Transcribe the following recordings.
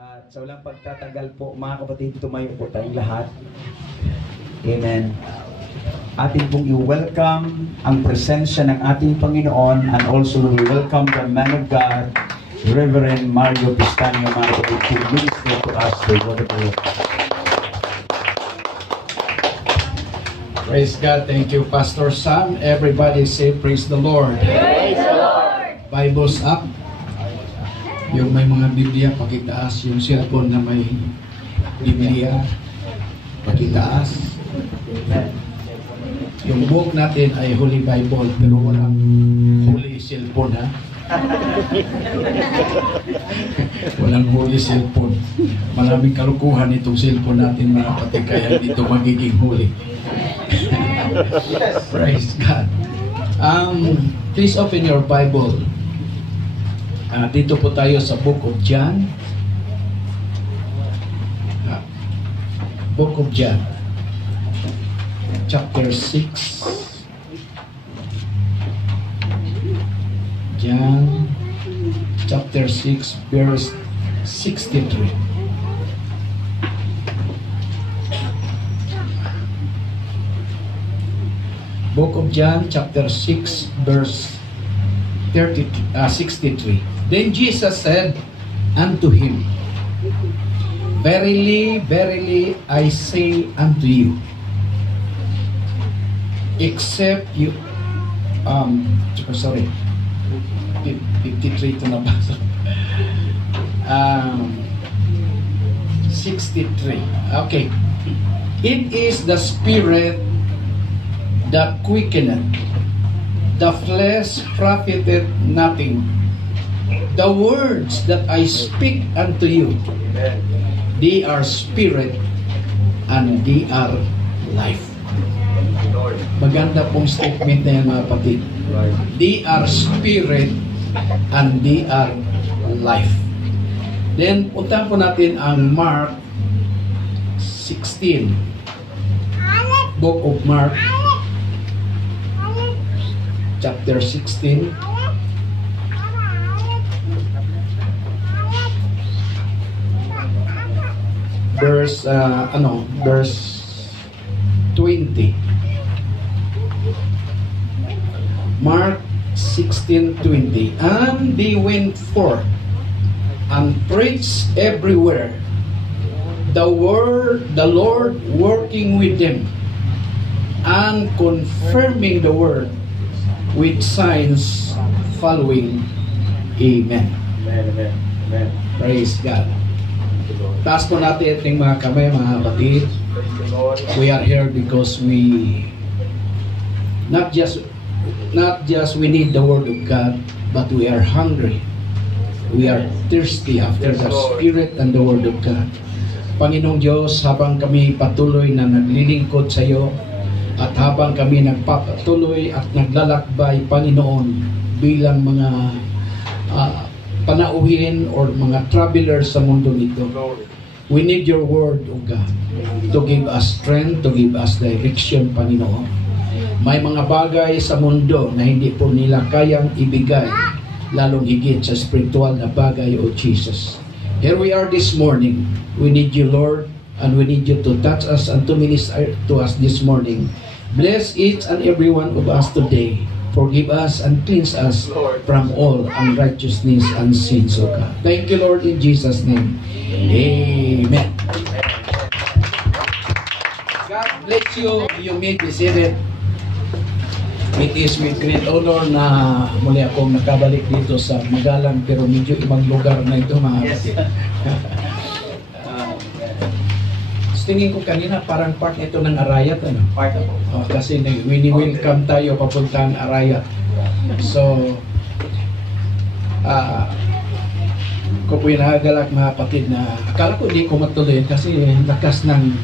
At sa walang pagtatagal po, mga kapatid, tumayo po tayong lahat. Amen. Atin pong i-welcome ang presensya ng ating Panginoon, and also we welcome the man of God, Reverend Mario Pistanio, mga kapatid, to minister to us the word of the Lord. Praise God. Thank you, Pastor Sam. Everybody say, praise the Lord. Praise the Lord. Bibles up. Yung may mga Biblia, pakitaas. Yung cellphone na may Biblia, pakitaas. Yung book natin ay Holy Bible, pero walang Holy Cellphone, ha? Walang Holy Cellphone. Maraming kalukuhan itong cellphone natin, mga kapatid, kaya dito magiging holy. Praise God. Please open your Bible. Dito po tayo sa Book of John. Book of John. Chapter 6. John chapter 6 verse 63. Book of John chapter 6 verse 63. Then Jesus said unto him, Verily, verily, I say unto you, except you, 53 ito nabasa. 63. Okay. It is the Spirit that quickeneth, the flesh profiteth nothing. The words that I speak unto you, they are spirit and they are life. Maganda pong statement na yan, mga kapatid. They are spirit and they are life. Then, puntahan po natin ang Mark 16. Book of Mark chapter 16. Verse 20. Mark 16:20. And they went forth and preached everywhere, the Lord working with them and confirming the word with signs following. Amen. Amen. Amen. Praise God. Taas po natin ating mga kamay, mga kapatid. We are here because we not just we need the word of God, but we are hungry. We are thirsty after the Spirit and the word of God. Panginoong Diyos, habang kami patuloy na naglilingkod sa iyo, at habang kami nagpapatuloy at naglalakbay, Panginoon, bilang mga panauhin or mga travelers sa mundo nito, we need your word, O God, to give us strength, to give us direction, Panginoon. May mga bagay sa mundo na hindi po nila kayang ibigay, lalong higit sa spiritual na bagay, O Jesus. Here we are this morning. We need you, Lord, and we need you to touch us and to minister to us this morning. Bless each and every one of us today. Forgive us and cleanse us from all unrighteousness and sins, O God. Thank you, Lord, in Jesus' name. Amen. God bless you. You may be seated. It is with great honor na muli akong nakabalik dito sa magalang pero medyo ibang lugar na ito, mga kapatid. Tingin ko kanina parang part ito ng Arayat, ano? Part po. Kasi wini-welcome tayo papuntang Arayat. So, ko po inagalak, mga kapatid, na akala ko hindi ko matuloy kasi lakas ng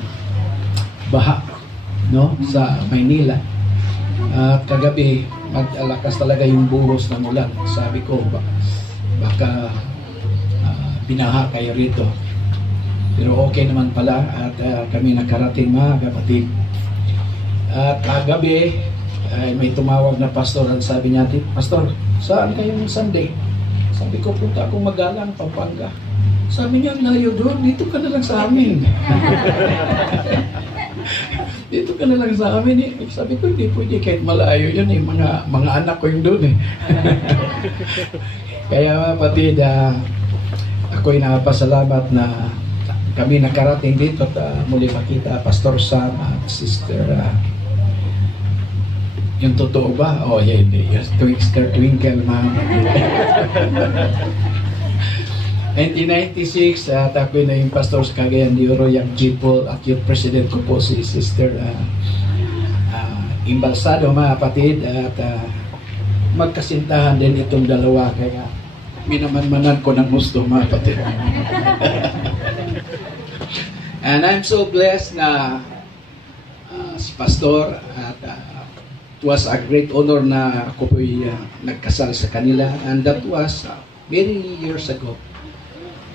baha, no, sa Maynila. At kagabi, lakas talaga yung buhos ng ulan. Sabi ko, baka binaha kayo rito. Pero okay naman pala at kami nakarating, mga kapatid. At kagabi, may tumawag na pastor at sabi niya, Pastor, saan kayong Sunday? Sabi ko, punta akong Magalang, Pampanga. Sabi niya, layo doon, dito ka na lang sa amin. Dito ka na lang sa amin eh. Sabi ko, hindi pwede kahit malayo yun eh. Mga anak ko yung doon eh. Kaya kapatid, ako'y napasalamat na kami nakarating dito at muli makita Pastor Sam at Sister yung totoo ba? Oh, yeah, hindi. Yung twinkle, ma'am. 1996 at ako'y na yung pastor sa Cagayan de Oro, yung Jipol at yung president ko po si Sister Imbalsado, mga kapatid, at magkasintahan din itong dalawa, kaya minamanmanan ko ng gusto, mga kapatid. And I'm so blessed na si pastor at it was a great honor na ako po'y nagkasal sa kanila, and that was many years ago.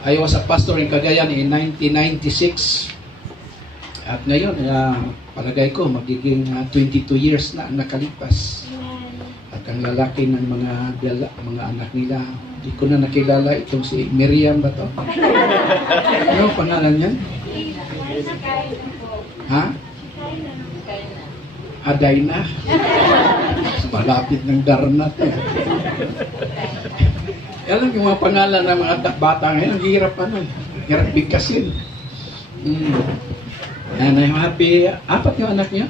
I was a pastor in Cagayan in 1996. At ngayon, palagay ko, magiging 22 years na nakalipas. At ang lalaki ng mga anak nila, hindi ko na nakilala itong si Miriam ba to? Ano pangalan niyan? Ha? Adayna? Malapit ng Darna to. Alam yung mga pangalan ng mga bata ngayon, ang hirap hirap bigkasin. And I'm happy, 4 yung anak niya?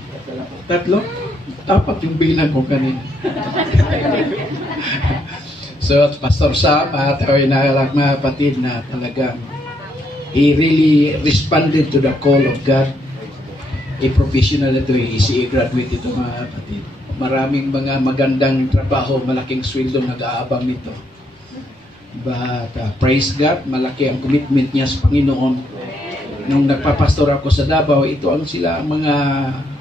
3? 4 yung bilang ko kanina. So, Pastor Sam at ako'y nakalak mga kapatid na talagang he really responded to the call of God. A professional ito, easy graduate ito mga kapatid. Maraming mga magandang trabaho, malaking sweldo nag-aabang nito. But praise God, malaki ang commitment niya sa Panginoon. Nung nagpapastor ako sa Davao, ito ang sila mga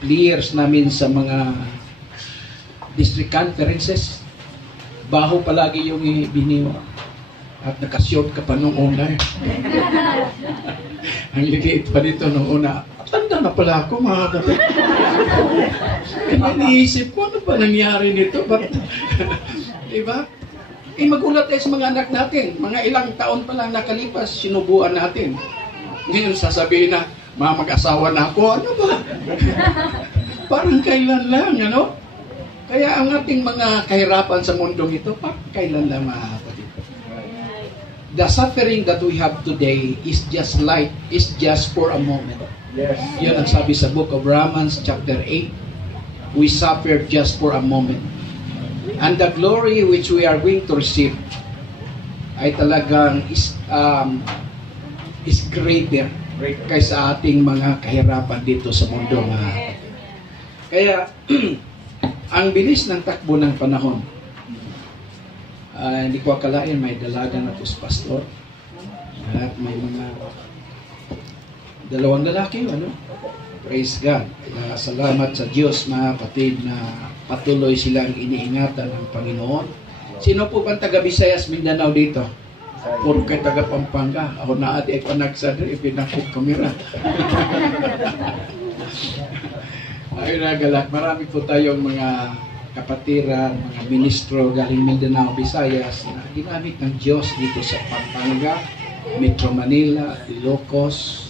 players namin sa mga district conferences. Baho palagi yung biniwa. At nakashoot ka pa nung una. Ang liit pa dito nung una. Tanda na pala ako, mga kapatid. Kaya niisip ko, ano ba nangyari nito? Diba? Magulat tayo sa mga anak natin. Mga ilang taon pa lang nakalipas, sinubuan natin. Ngayon sasabihin na, mag-asawa na ako. Ano ba? Parang kailan lang, ano? Kaya ang ating mga kahirapan sa mundong ito, parang kailan lang, mga kapatid. The suffering that we have today is just light, is just for a moment. Yes. Yun ang sabi sa book of Romans chapter 8. We suffer just for a moment. And the glory which we are going to receive ay talagang is greater kaysa ating mga kahirapan dito sa mundo. Kaya, ang bilis ng takbo ng panahon. Hindi ko akalain may dalaga na to sa pastor. At may mga dalawang lalaki, ano? Praise God. Salamat sa Diyos, mga kapatid, na patuloy silang iniingatan ng Panginoon. Sino po bang taga Visayas, Mindanao dito? Puro kayo taga Pampanga. Ako na ati ako nagsadri, ipinakit kamera. Ayun na galak. Marami po tayong mga kapatiran, mga ministro galing Mindanao, Visayas na ginamit ng Diyos dito sa Pampanga, Metro Manila, Ilocos.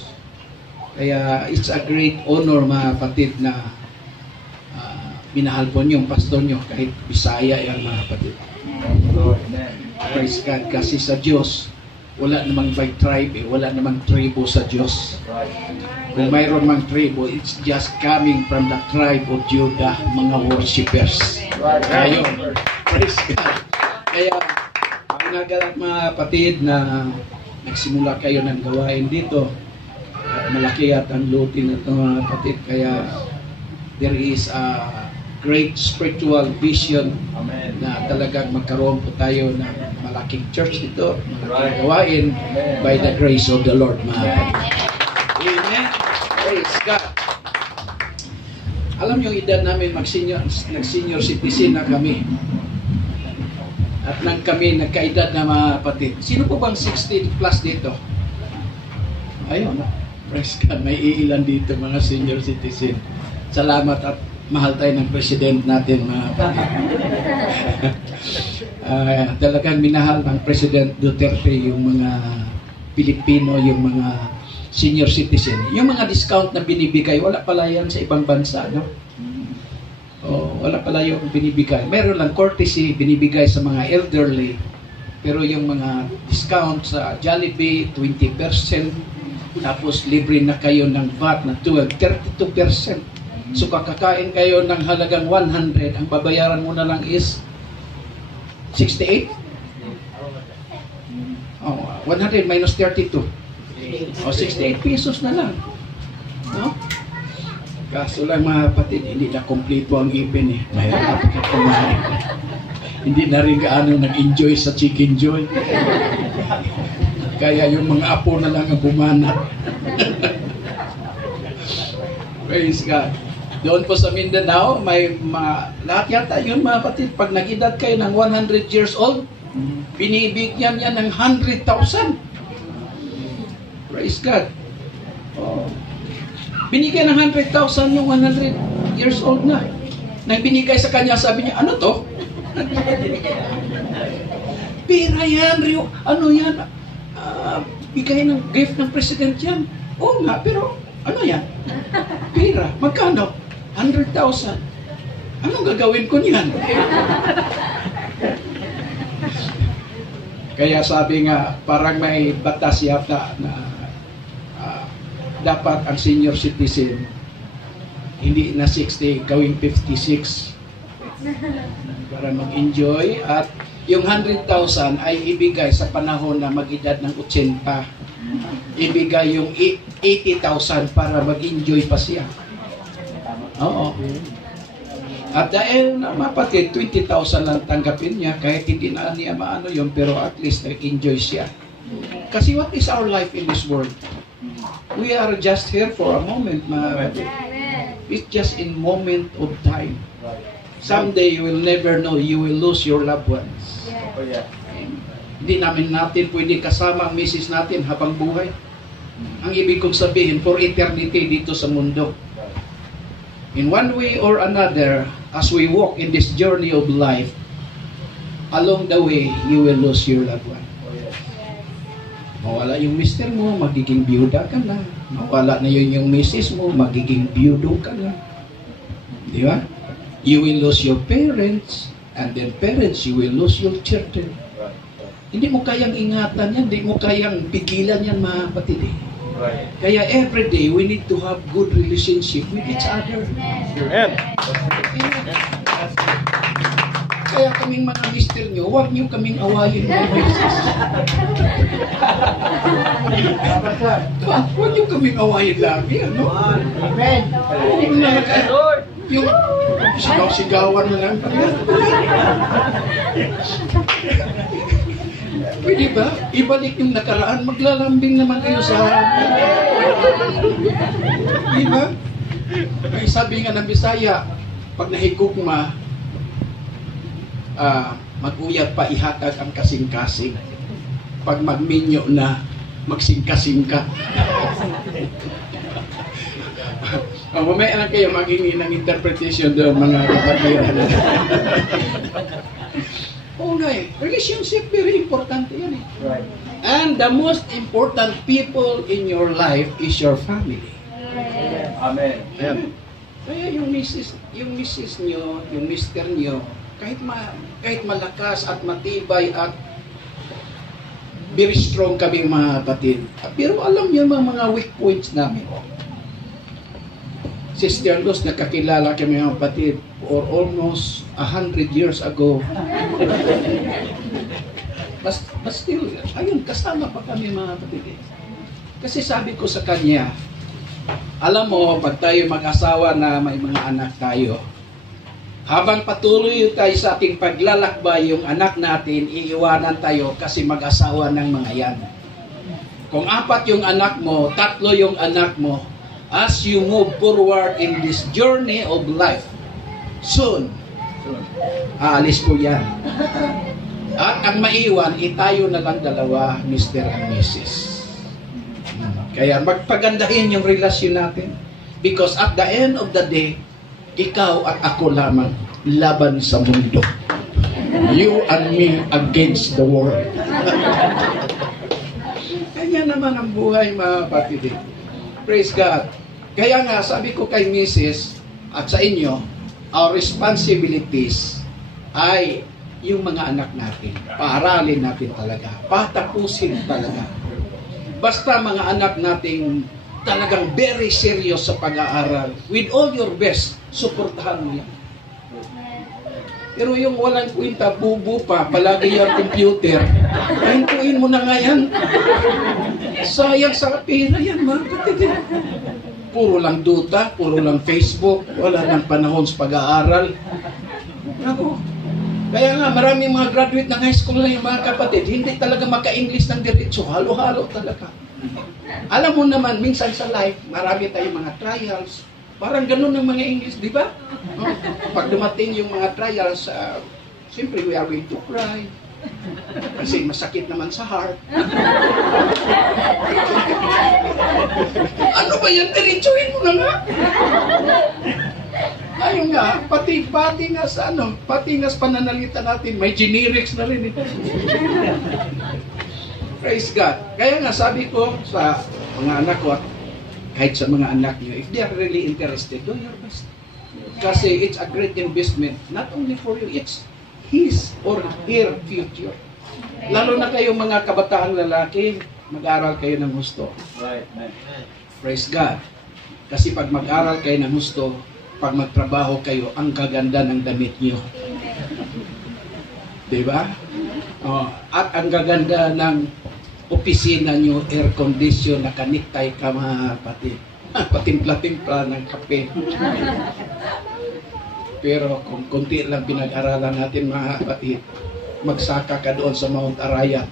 Kaya it's a great honor, mga kapatid, na minahal po niyo yung pastor niyo kahit Bisaya yan, mga kapatid. Praise God. Kasi sa Diyos, wala namang by tribe, wala namang tribo sa Diyos. Kung mayroon mang tribo, it's just coming from the tribe of Judah, mga worshipers. Ayun. Praise God. Kaya, nagalak, mga kapatid, na nagsimula kayo ng gawain dito. At malaki at ang lutin at mga kapatid. Kaya, there is a great spiritual vision. Amen. Na talagang magkaroon po tayo ng malaking church dito, malaking gawain by the grace of the Lord, mga kapatid. Amen. Praise God. Alam niyo, edad namin nag-senior citizen na kami. At nang kami nagkaedad na, mga kapatid. Sino po bang 60 plus dito? Ayun, praise God, may iilan dito mga senior citizen. Salamat at mahal tayo ng president natin, mga kapatid. Talagang minahal ng President Duterte yung mga Pilipino, yung mga senior citizen. Yung mga discount na binibigay, wala pala yan sa ibang bansa, no? Wala pala yung binibigay. Meron lang courtesy binibigay sa mga elderly. Pero yung mga discount sa Jollibee, 20%. Tapos libre na kayo ng VAT na 32%. So kakakain kayo ng halagang 100, ang babayaran mo na lang is 68? 100 minus 32. 68 pesos na lang. No? Kaso lang mga kapatid, hindi na kompleto ang ipin eh. Mahirap ka kumain. Hindi na rin gaano nag-enjoy sa Chicken Joy. Kaya yung mga apo na lang ang bumanat. Praise God. Doon po sa Mindanao, may lahat yata yun mga kapatid, pag nag-edad kayo ng 100 years old, binibigyan niya ng 100,000. Praise God. Binigyan ng 100,000 yung 100 years old na. Nang binigay sa kanya, sabi niya, ano to? Pera yan, Rio. Ano yan? Bigay ng gift ng president yan. Oo nga, pero ano yan? Pera. Magkano? 100,000. Anong gagawin ko niyan? Kaya sabi nga, parang may batas yata na dapat ang senior citizen hindi na 60, gawing 56 para mag-enjoy, at yung 100,000 ay ibigay sa panahon na mag-edad ng 80. Ibigay yung 80,000 para mag-enjoy pa siya. Oo. At dahil na mapatid, 20,000 lang tanggapin niya kahit hindi na niya maano yun, pero at least nag-enjoy siya. Kasi what is our life in this world? We are just here for a moment, it's just in moment of time. Someday you will never know, you will lose your loved ones. Hindi natin pwede kasama ang misis natin habang buhay. Ang ibig kong sabihin, for eternity dito sa mundo. In one way or another, as we walk in this journey of life, along the way, you will lose your loved one. Mawala yung mister mo, magiging biyuda ka na. Mawala na yung misis mo, magiging biyudo ka na. Di ba? You will lose your parents, and then parents, you will lose your children. Hindi mo kayang ingatan yan, hindi mo kayang pigilan yan, mga kapatid. Kaya every day, we need to have good relationship with each other. Amen. Kaya kaming mga mister nyo, huwag nyo kaming awayin mga beses. Huwag nyo kaming awayin lagi, ano? Amen. Yung sigaw-sigawan na lang. Pwede ba? Ibalik yung nakaraan, maglalambing naman kayo sa harap. Di ba? Ay, sabi nga ng Bisaya, pag nahigugma, mag-uyat pa ihatag ang kasing-kasing. Pag magminyo na, magsingka-singka. Mamaya lang kayo maghingi ng interpretation doon, mga kapatiran. Oo nga eh. Relationship, very important yan eh. Right. And the most important people in your life is your family. Amen. Amen. Kaya yung misis nyo, yung mister nyo, kahit malakas at matibay at very strong kami mga kapatid. Pero alam nyo mga weak points namin. Sister Luz, nakakilala kami mga kapatid for almost 100 years ago. But still, ayun, kasama pa kami mga kapatid. Kasi sabi ko sa kanya, alam mo, pag tayo mag-asawa na may mga anak tayo, habang patuloy tayo sa ating paglalakbay, yung anak natin, iiwanan tayo kasi mag-asawa ng mga yan. Kung 4 yung anak mo, 3 yung anak mo, as you move forward in this journey of life, soon, aalis po yan. At ang maiwan, tayo na lang dalawa, Mr. and Mrs. Kaya magpagandahin yung relasyon natin. Because at the end of the day, ikaw at ako lamang laban sa mundo. You and me against the world. Kanya naman ang buhay, mga kapatid. Praise God. Kaya nga, sabi ko kay Mrs. at sa inyo, our responsibilities ay yung mga anak natin. Paaralin natin talaga. Patapusin talaga. Basta mga anak natin talagang very serious sa pag-aaral. With all your best, suportahan mo yan. Pero yung walang kwenta, bubo pa, palagi yung computer, pahintuin mo na nga yan. Sayang sa pera yan, mga kapatid. Puro lang duta, puro lang Facebook, wala nang panahon sa pag-aaral. Ako. Kaya nga, maraming mga graduate ng high school na yung mga kapatid, hindi talaga maka-English ng diretso, halo-halo talaga. Alam mo naman, minsan sa life, marami tayong mga trials. Parang ganun ng mga English, di ba? Pag dumating yung mga trials, siyempre we are going to cry. Kasi masakit naman sa heart. Ano ba yan? Diretsuhin mo na nga. Ayun nga, pati nga sa pati nga sa pananalita natin, may generics na rin ito. Praise God. Kaya nga sabi ko sa mga anak ko, kahit sa mga anak niyo, if they are really interested, do your best. Kasi it's a great investment, not only for you, it's his or her future. Lalo na kayo mga kabataang lalaki, mag-aral kayo ng gusto. Praise God. Kasi pag mag-aral kayo ng gusto, pag magtrabaho kayo, ang gaganda ng damit niyo. Diba? At ang gaganda ng opisina nyo, air condition, nakaniktay ka, mga kapatid. Patimpla-timpla ng kape. Pero kung kunti lang pinag-aralan natin, mga kapatid, magsaka ka doon sa Mount Arayat.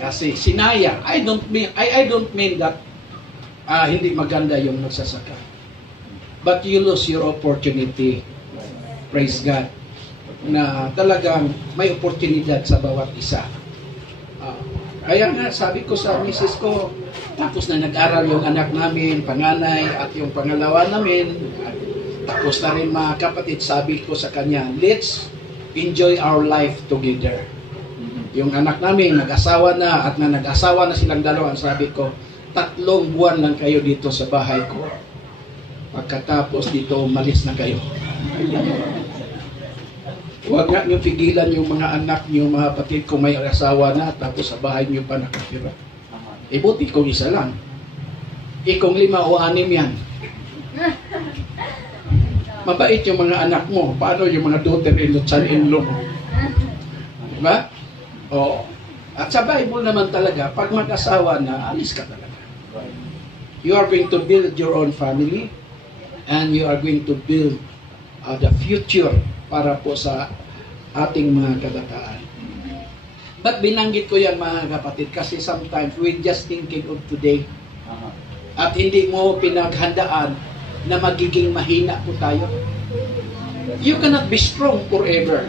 Kasi sinaya, I don't mean that hindi maganda yung nagsasaka. But you lose your opportunity. Praise God. Na talagang may oportunidad sa bawat isa. Kaya nga, sabi ko sa misis ko, tapos na nag-aral yung anak namin, panganay, at yung pangalawa namin, tapos na rin mga kapatid, sabi ko sa kanya, let's enjoy our life together. Yung anak namin, nag-asawa na, at na nag-asawa na silang dalawa, sabi ko, 3 buwan lang kayo dito sa bahay ko. Pagkatapos dito, umalis na kayo. Huwag nga nyo pigilan yung mga anak nyo, mga kapatid, kung may asawa na, tapos sa bahay nyo pa nakatira. Buti kung isa lang. Kung 5 o 6 yan. Mabait yung mga anak mo. Paano yung mga daughter-in-law, son-in-law mo? Diba? Oo. At sa Bible naman talaga, pag mag-asawa na, alis ka talaga. You are going to build your own family, and you are going to build the future para po sa ating mga kabataan. But binanggit ko yan, mga kapatid, kasi sometimes we're just thinking of today. At hindi mo pinaghandaan na magiging mahina po tayo. You cannot be strong forever.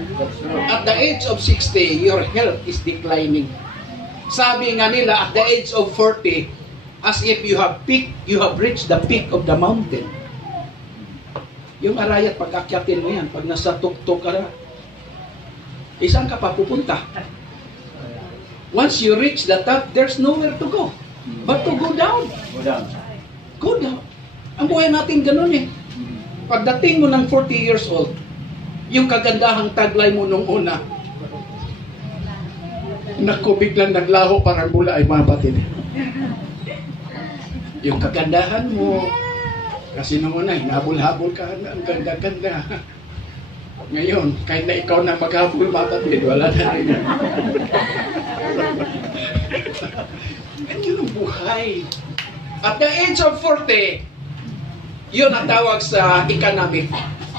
At the age of 60, your health is declining. Sabi nga nila, at the age of 40, as if you have reached the peak of the mountain. Yung Arayat, pag-akyatin mo yan, pag nasa tuktok ka na, isang ka pa pupunta. Once you reach the top, there's nowhere to go. But to go down. Go down. Ang buhay natin ganun eh. Pagdating mo ng 40 years old, yung kagandahang taglay mo nung una, naku, biglang naglaho parang bula ay mga batid. Yung kagandahan mo, kasi nung una, hinabol-habol ka, ang ganda-ganda. Ngayon, kahit na ikaw na maghabol, mapatid, wala na rin. Ganyan ang buhay. At the age of 40, yun ang tawag sa economic,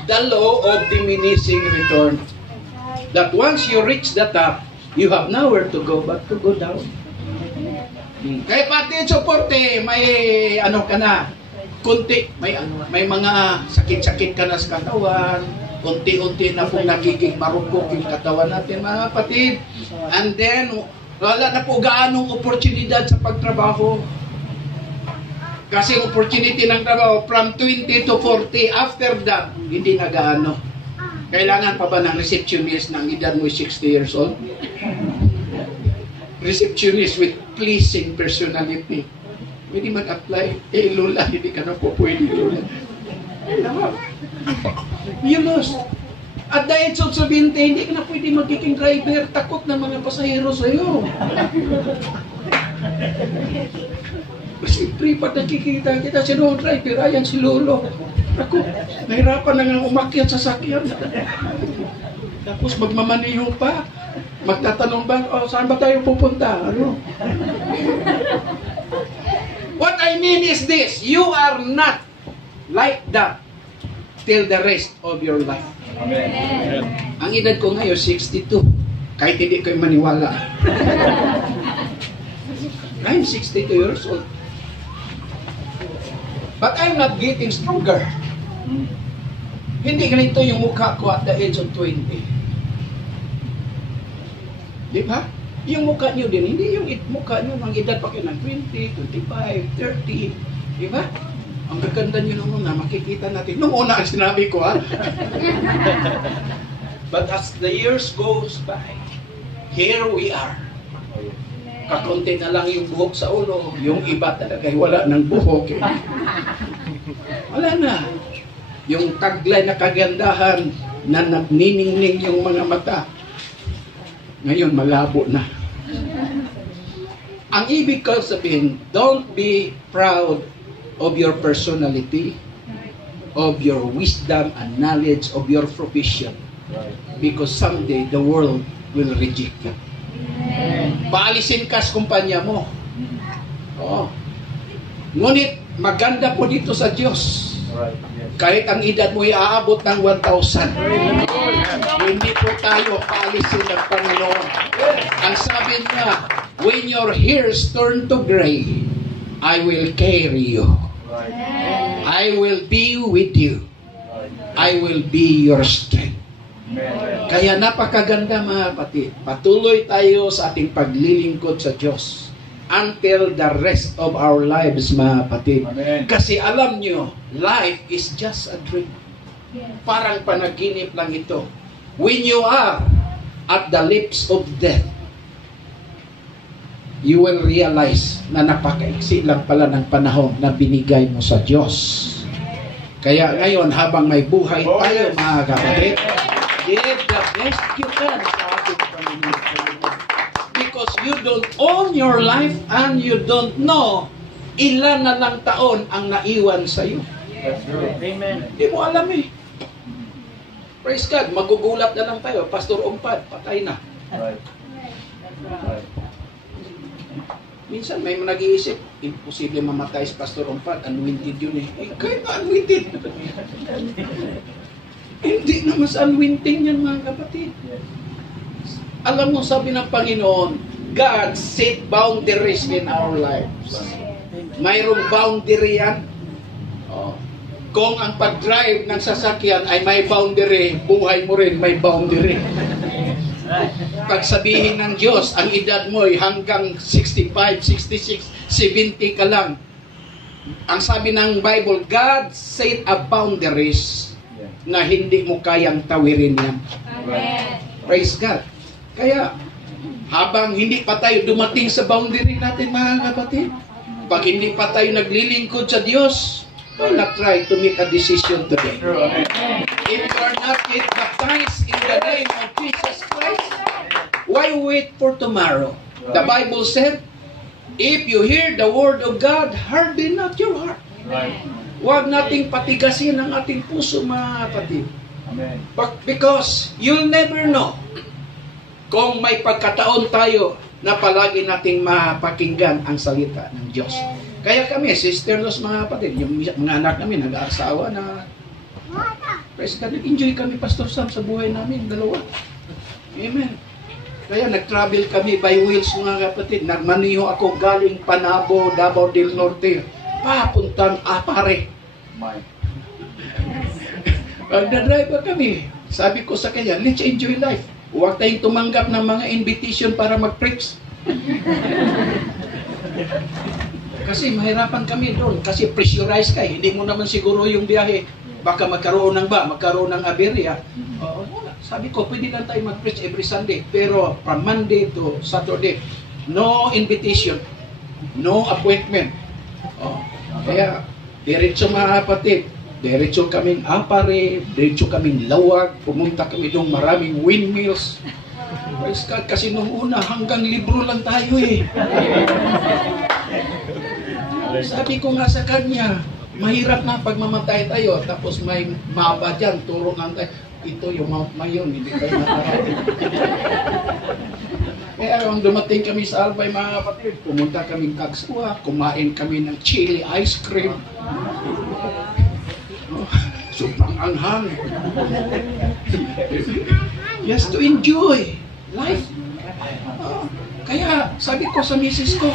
the law of diminishing return. That once you reach the top, you have nowhere to go but to go down. Kaya pati age of 40, may ano ka na, kunti, may mga sakit-sakit ka na sa katawan, unti-unti na pong nagiging marupok yung katawan natin, mga kapatid. And then, wala na po gaanong oportunidad sa pagtrabaho. Kasi opportunity ng trabaho from 20 to 40, after that, hindi na gaano. Kailangan pa ba ng receptionist na ang edad mo 60 years old? Receptionist with pleasing personality. Pwede mag-apply. Lola, hindi ka na po pwede, Lola. You lost. At the age of 70, hindi ka na pwede magiging driver. Takot na mga pasahero sa'yo. Siyempre, pag nakikita kita, sino ang driver? Ayan si Lolo. Ako, nahirapan na nga umakyat sa sakyan. Tapos magmamaniho pa. Magtatanong ba, saan ba tayo pupunta? Ano? What I mean is this, you are not like that till the rest of your life. Amen. Ang edad ko ngayon, 62. Kahit hindi kayo maniwala. I'm 62 years old. But I'm not getting stronger. Hindi ganito yung mukha ko at the age of 20. Di ba? Yung mukha nyo din, hindi yung mukha nyo, ang edad pa kayo ng 20, 25, 30. Di ba? Ang gaganda nyo nung una, makikita natin. Nung una ang sinabi ko, ha? But as the years goes by, here we are. Kakunti na lang yung buhok sa ulo. Yung iba talaga wala ng buhok. Wala na. Yung taglay na kagandahan na nagniningning yung mga mata. Ngayon, malabo na. Ang ibig ko sabihin, don't be proud of your personality, of your wisdom and knowledge of your profession. Because someday the world will reject you. Paalisin ka sa kumpanya mo. Oo. Ngunit, maganda po dito sa Diyos. Kahit ang edad mo iaabot ng 1,000. Hindi po tayo paalisin ng Panginoon. Ang sabi niya, when your hairs turn to gray, I will carry you. I will be with you. I will be your strength. Kaya napakaganda mga kapatid. Patuloy tayo sa ating paglilingkod sa Diyos until the rest of our lives mga kapatid. Kasi alam nyo, life is just a dream. Parang panaginip lang ito. When you are at the lips of death, you will realize na napakaiksi lang pala ng panahon na binigay mo sa Diyos. Kaya ngayon, habang may buhay tayo mga kapatid, give the best you can sa ating Panginoon. Because you don't own your life and you don't know ilan na lang taon ang naiwan sa iyo. Amen. Hindi mo alam eh. Praise God, magugulat na lang tayo. Pastor Umpad, patay na. Minsan may nag-iisip, imposible mamatay si Pastor Umpad. Unwinted yun eh. Kahit na unwinted. Hindi naman sa unwinting yan mga kapatid. Alam mo, sabi ng Panginoon, God set boundaries in our lives. Mayroong boundary yan. Oh. Kung ang pag-drive ng sasakyan ay may boundary, buhay mo rin may boundary. Pagsabihin ng Diyos, ang edad mo ay hanggang 65, 66, 70 ka lang. Ang sabi ng Bible, God set a boundaries na hindi mo kayang tawirin yan. Amen. Praise God. Kaya, habang hindi pa tayo dumating sa boundary natin mga kapatid, pag hindi pa tayo naglilingkod sa Diyos, why not try to make a decision today? If you are not yet baptized in the name of Jesus Christ, why wait for tomorrow? The Bible said, if you hear the word of God, harden not your heart. Huwag nating patigasin ang ating puso mga kapatid. Because you'll never know kung may pagkataon tayo na palagi nating mapakinggan ang salita ng Diyos. Kaya kami, sisterlos mga kapatid, yung mga anak namin, nag-aasawa na, praise God, nag-enjoy kami, Pastor Sam, sa buhay namin, dalawa. Amen. Kaya nag-travel kami by wheels mga kapatid. Nagmaniho ako galing Panabo, Davao del Norte, papuntang Apare. Pag na-drive kami, sabi ko sa kanya, let's enjoy life. Huwag tayong tumanggap ng mga invitation para mag-preach. Kasi mahirapan kami doon. Kasi pressurized ka. Hindi mo naman siguro yung biyahe. baka magkaroon ng aberya. Wala. Sabi ko, pwede lang tayo mag-preach every Sunday. Pero from Monday to Saturday, no invitation, no appointment. Kaya, diretso mga kapatid, diretso kaming Apare, diretso kaming Lawag, pumunta kami doon maraming windmills. Kasi nung una, hanggang libro lang tayo eh. Sabi ko nga sa kanya, mahirap na pag mamatay tayo, tapos may mapa dyan, turunan tayo. Ito yung Mount Mayon, hindi tayo makarating. Kaya ang dumating kami sa Albay mga kapatid, pumunta kaming Kagswa, kumain kami ng chili ice cream. Sobrang anghang. Yes, to enjoy life. Kaya sabi ko sa misis ko,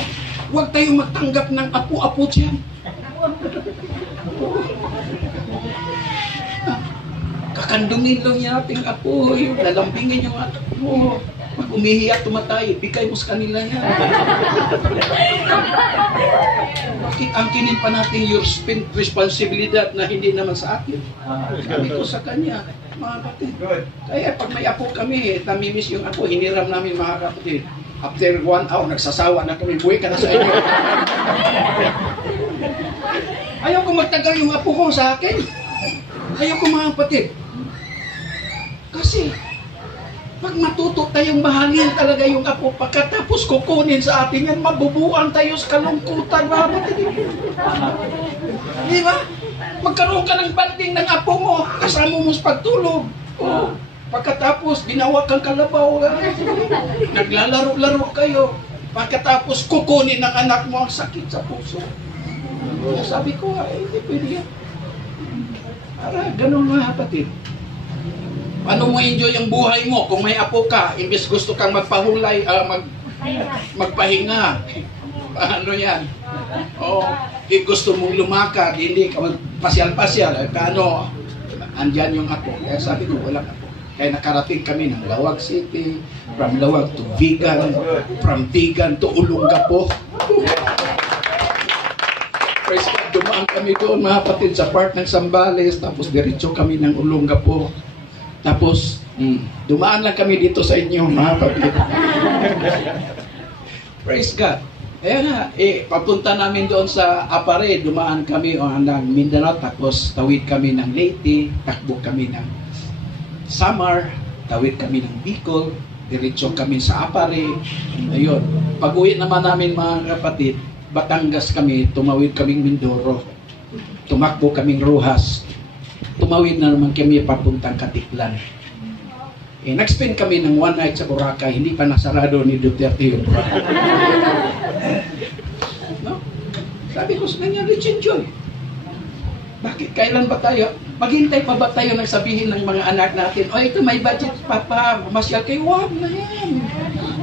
huwag tayong magtanggap ng apo-apo dyan. Kakandungin lang yung ating apo, lalambingin yung ating apo. Pag umihi at tumatay, bigay mo sa kanila yan. Bakit angkinin pa natin your responsibilidad na hindi naman sa atin? Sabi ko sa kanya, mga kapatid. Kaya pag may apo kami, namimiss yung apo, hiniram namin mga kapatid. After 1 hour, nagsasawa na kami, buhay ka na sa inyo. Ayaw ko magtagal yung apo ko sa akin. Ayaw ko mga kapatid. Kasi, pag matuto tayong mahalin talaga yung apo, pagkatapos kukunin sa atin yan, mabubuan tayo sa kalungkutan, mga kapatid. Di ba? Magkaroon ka ng banding ng apo mo, kasama mo sa pagtulog. Pagkatapos, ginawa kang kalabaw. Naglalaro-laro kayo. Pagkatapos, kukunin ng anak mo ang sakit sa puso. Sabi ko, hindi pwede yan. Para, ganun mga kapatid. Paano mo enjoy ang buhay mo kung may apo ka, imbes gusto kang magpahulay, magpahinga? Paano yan? Gusto mong lumakad, hindi ka magpasyal-pasyal. Paano? Andyan yung apo. Kaya sabi ko, walang apo. Kaya nakarating kami ng Lawag City, from Lawag to Vigan, from Vigan to Olongapo. Praise God, dumaan kami doon mga kapatid sa part ng Zambales, tapos diretso kami ng Olongapo. Tapos, dumaan lang kami dito sa inyo, mga kapatid. Praise God. Kaya nga, papunta namin doon sa Apare, dumaan kami ng Mindanao, tapos tawid kami ng Leyte, takbo kami ng Samar, tawid kami ng Bicol, diretso kami sa Apare. Ayun. Pag-uwi naman namin mga kapatid, Batangas kami, tumawid kaming Mindoro, tumakbo kaming Rojas, tumawid na naman kami papuntang Katiklan. Nag-spend kami ng 1 night sa Boracay, hindi pa nasarado ni Duterte yung Boracay. No? Sabi ko sa kanya, let's enjoy. Bakit? Kailan ba tayo? Maghintay pa ba tayo nagsabihin ng mga anak natin, ito may budget, papa, masyal kayo, wag na yan.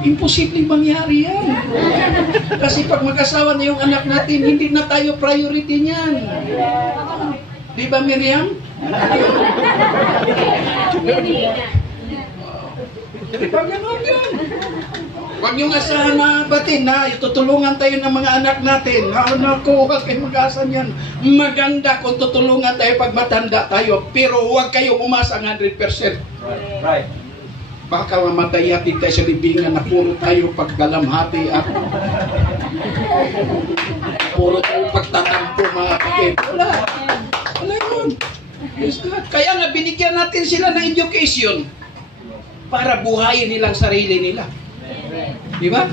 Imposibleng mangyari yan. Kasi pag mag-asawa na yung anak natin, hindi na tayo priority niyan. Di ba, Miriam? Di ba gano'n yun? Huwag niyong asahan mga batid na tutulungan tayo ng mga anak natin. Naku, huwag kayo mag-asa niyan. Maganda kung tutulungan tayo pag matanda tayo. Pero huwag kayo umasa 100%. Right. Baka mamatay natin tayo sa libingan na puro tayo pagdalamhati at puro tayo pagtatampo mga kapatid. Wala. Wala yun. Kaya nga binigyan natin sila ng education para buhayin nilang sarili nila. Di ba?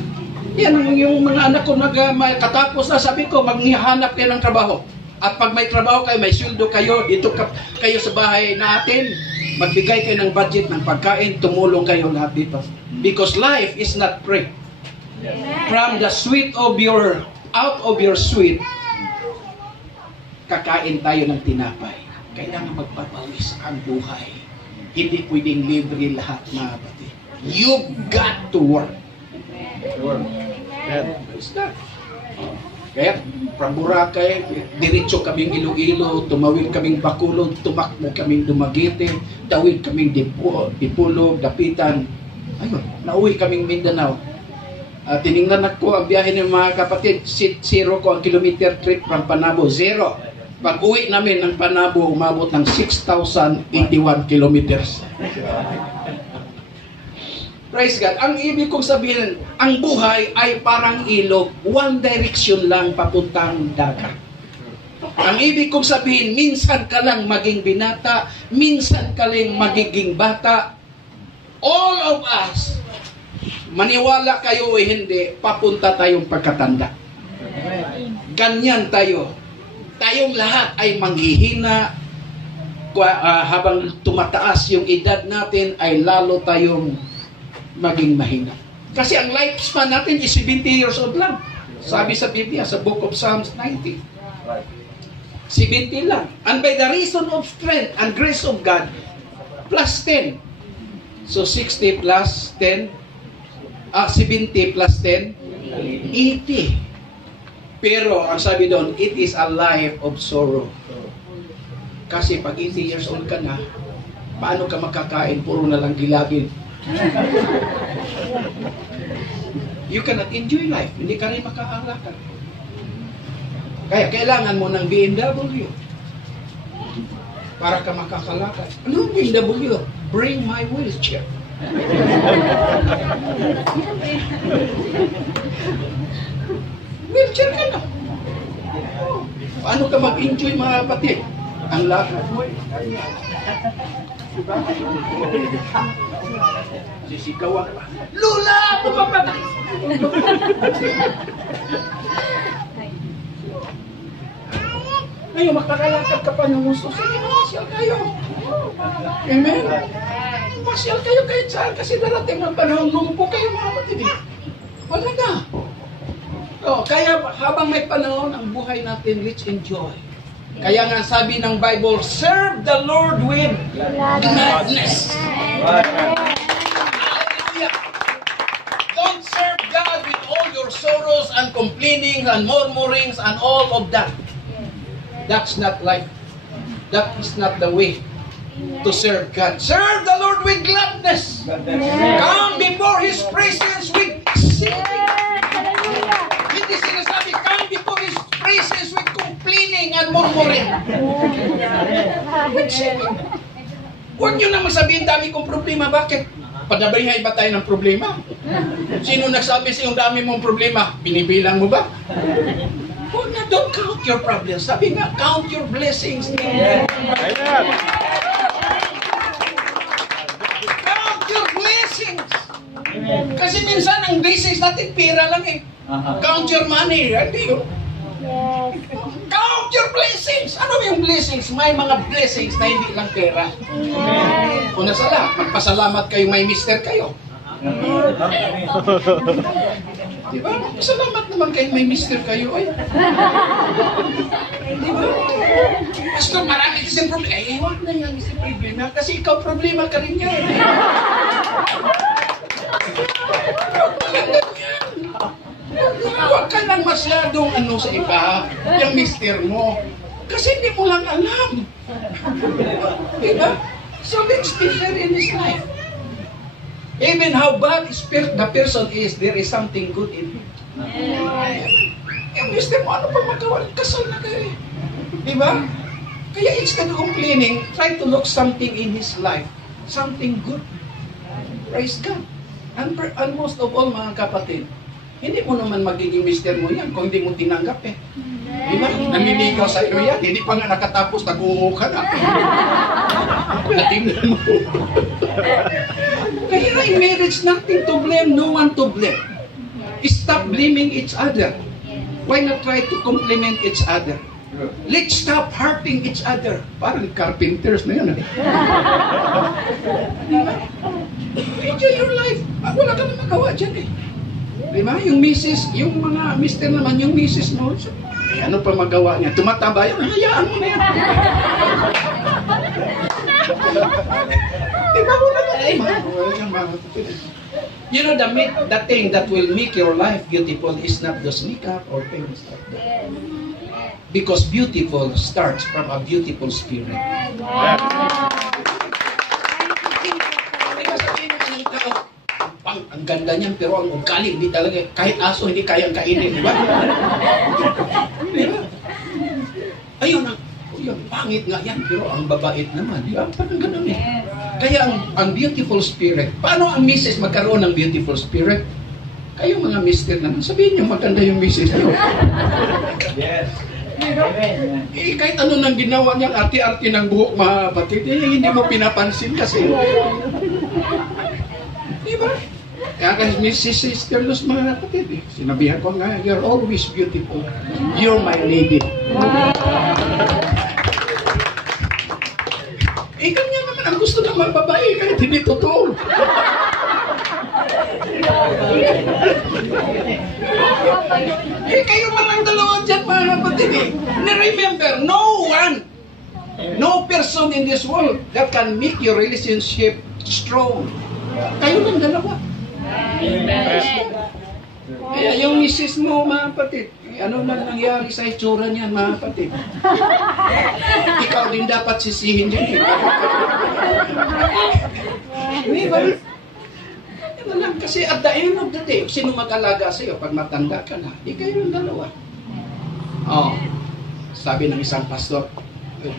Yan yung mga anak ko katapos na sabi ko, maghihanap kayo ng trabaho. At pag may trabaho kayo, may sweldo kayo, dito kayo sa bahay natin, magbigay kayo ng budget ng pagkain, tumulong kayo lahat dito. Because life is not free. From the sweet of out of your sweet, kakain tayo ng tinapay. Kailangan magpapawis ang buhay. Hindi pwedeng libre lahat, mga kapatid. You've got to work. Kaya, from Boracay, diretso kaming Iloilo, tumawid kaming Bacolod, tumakbo kaming Dumaguete, tawid kaming Dipolog, Dapitan. Ayun, nauwi kaming Mindanao. Tiningnan ko ang biyahe ng mga kapatid, zero ko ang kilometer trip from Panabo, 0. Pag-uwi namin ng Panabo, umabot ng 6,081 kilometers. Praise God. Ang ibig kong sabihin, ang buhay ay parang ilog. One direction lang papuntang dagat. Ang ibig kong sabihin, minsan ka lang maging binata, minsan ka lang magiging bata. All of us, maniwala kayo o hindi, papunta tayong pagkatanda. Ganyan tayo. Tayong lahat ay manghihina. Habang tumataas yung edad natin, ay lalo tayong maging mahina. Kasi ang lifespan natin is 70 years old lang. Sabi sa Biblia, sa Book of Psalms 90. 70 lang. And by the reason of strength and grace of God, plus 10. So 60 plus 10, 70 plus 10, 80. Pero, ang sabi doon, it is a life of sorrow. Kasi pag 80 years old ka na, paano ka makakain? Puro na lang gilagid. You cannot enjoy life. Hindi ka rin makakalakad. Kaya kailangan mo ng BMW para ka makakalakad. Ano ang BMW? Bring my wheelchair. Wheelchair ka na. Paano ka mag-enjoy, mga kapatid? Ang lakad mo. Sisigawan ka. Lula! Bumabata! Ngayon, makakalakad ka pa ng uso. Sige, masyal kayo. Amen? Masyal kayo kahit saan kasi darating ang panahon. Lumpo kayo, mga kapatid. Wala na. So, kaya habang may panahon, ang buhay natin, let's enjoy. Kaya nga sabi ng Bible, serve the Lord with gladness. Hallelujah. Don't serve God with all your sorrows and complainings and murmurings and all of that. That's not life. That is not the way to serve God. Serve the Lord with gladness. Come before His presence with singing. Hindi sinasabi, come before His presence with complaining and murmuring. With singing. Huwag nyo naman sabihin, dami kong problema. Bakit? Padabayhay ba tayo ng problema? Sino nagsabi sa yung dami mong problema? Binibilang mo ba? Huwag na, don't count your problems. Sabi nga, count your blessings. Count your blessings. Kasi minsan ang blessings natin, pera lang eh. Count your money. Hindi yun. Count your blessings. Ano yung blessings? May mga blessings na hindi lang pera. Una sa lahat, magpasalamat kayo, may mister kayo. Diba? Salamat naman kayo, may mister kayo. Ay. Diba? Pastor, marami kasing problema. Eh, huwag na yan isang problema. Kasi ikaw problema ka rin yan. Huwag ka lang masyadong ano sa iba, yung mister mo. Kasi hindi mo lang alam. Diba? So let's be fair in this life. Even how bad the person is, there is something good in him. Yung mister mo, ano pa magawa? Kasal na kayo eh. Diba? Kaya instead of complaining, try to look something in his life. Something good. Praise God. And most of all, mga kapatid, hindi mo naman magiging mister mo yan kung hindi mo tinanggap eh. Diba? Namimigaw sa iyo yan. Hindi pa nga nakatapos, nag-uho ka na. Natingnan mo. Kaya in marriage, nothing to blame, no one to blame. Stop blaming each other. Why not try to compliment each other? Let's stop hurting each other. Parang carpenters na yun. Diba? Enjoy your life. Wala ka na magawa dyan eh. Diba? Yung misis, yung mga mister naman, yung misis mo, eh, ano pa magawa niya? Tumataba yan, hayaan mo na yan. Diba? Wala na yan. You know, the thing that will make your life beautiful is not just makeup or things like that. Because beautiful starts from a beautiful spirit. Ang ganda niyan, pero ang ugali, hindi talaga, kahit aso, hindi kayang kainin, di ba? Di ba? Ayun, pangit nga yan, pero ang babait naman. Di ba? Parang ganun eh. Kaya ang beautiful spirit, paano ang misis magkaroon ng beautiful spirit? Kayo mga mister naman, sabihin niyo maganda yung misis niyo. Yes. Eh, kahit ano nang ginawa niyang arte-arte ng buhok, mga kapatid, eh, hindi mo pinapansin kasi. Di ba? Kaya kasi Mrs. Sister Luz, mga kapatid, eh, sinabihan ko nga, you're always beautiful. You're my lady. Eh, kanya naman ang gusto ng mga babae, kahit hindi totoo. Eh, kayo man ang dalawa dyan, mga kapatid, eh. Remember, no person in this world that can make your relationship strong. Kayo lang dalawa. Kaya yung misis mo, mga kapatid, ano lang nangyari sa itsura niyan, mga kapatid? Ikaw din dapat sisihin din. Diba? Diba lang? Kasi at the end of the day, sino mag-alaga sa'yo pag matanda ka na? Di kayo yung dalawa. Oh, sabi ng isang pastor,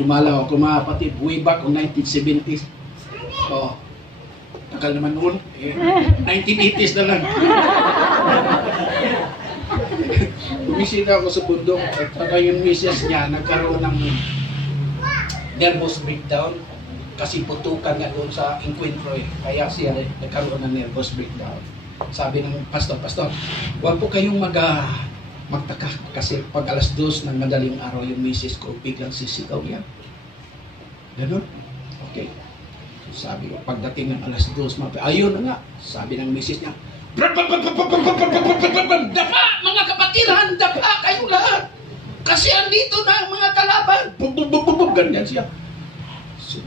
dumalaw ako, mga kapatid, way back on 1970s. Oh, takal naman noon, 1980s na lang. Bumisita ako sa bundok at saka yung misis niya nagkaroon ng nervous breakdown kasi putukan nga doon sa encuentro eh. Kaya siya nagkaroon ng nervous breakdown. Sabi ng pastor, huwag po kayong magtaka kasi pag alas 2 ng madaling araw yung misis ko biglang sisigaw niya. Ganun? Okay. Sabi ko, pagdating ng alas 2, ayun na nga. Sabi ng misis niya, dapa, mga kapatiran, dapa kayo lahat. Kasi andito na ang mga kalaban. Ganyan siya. So,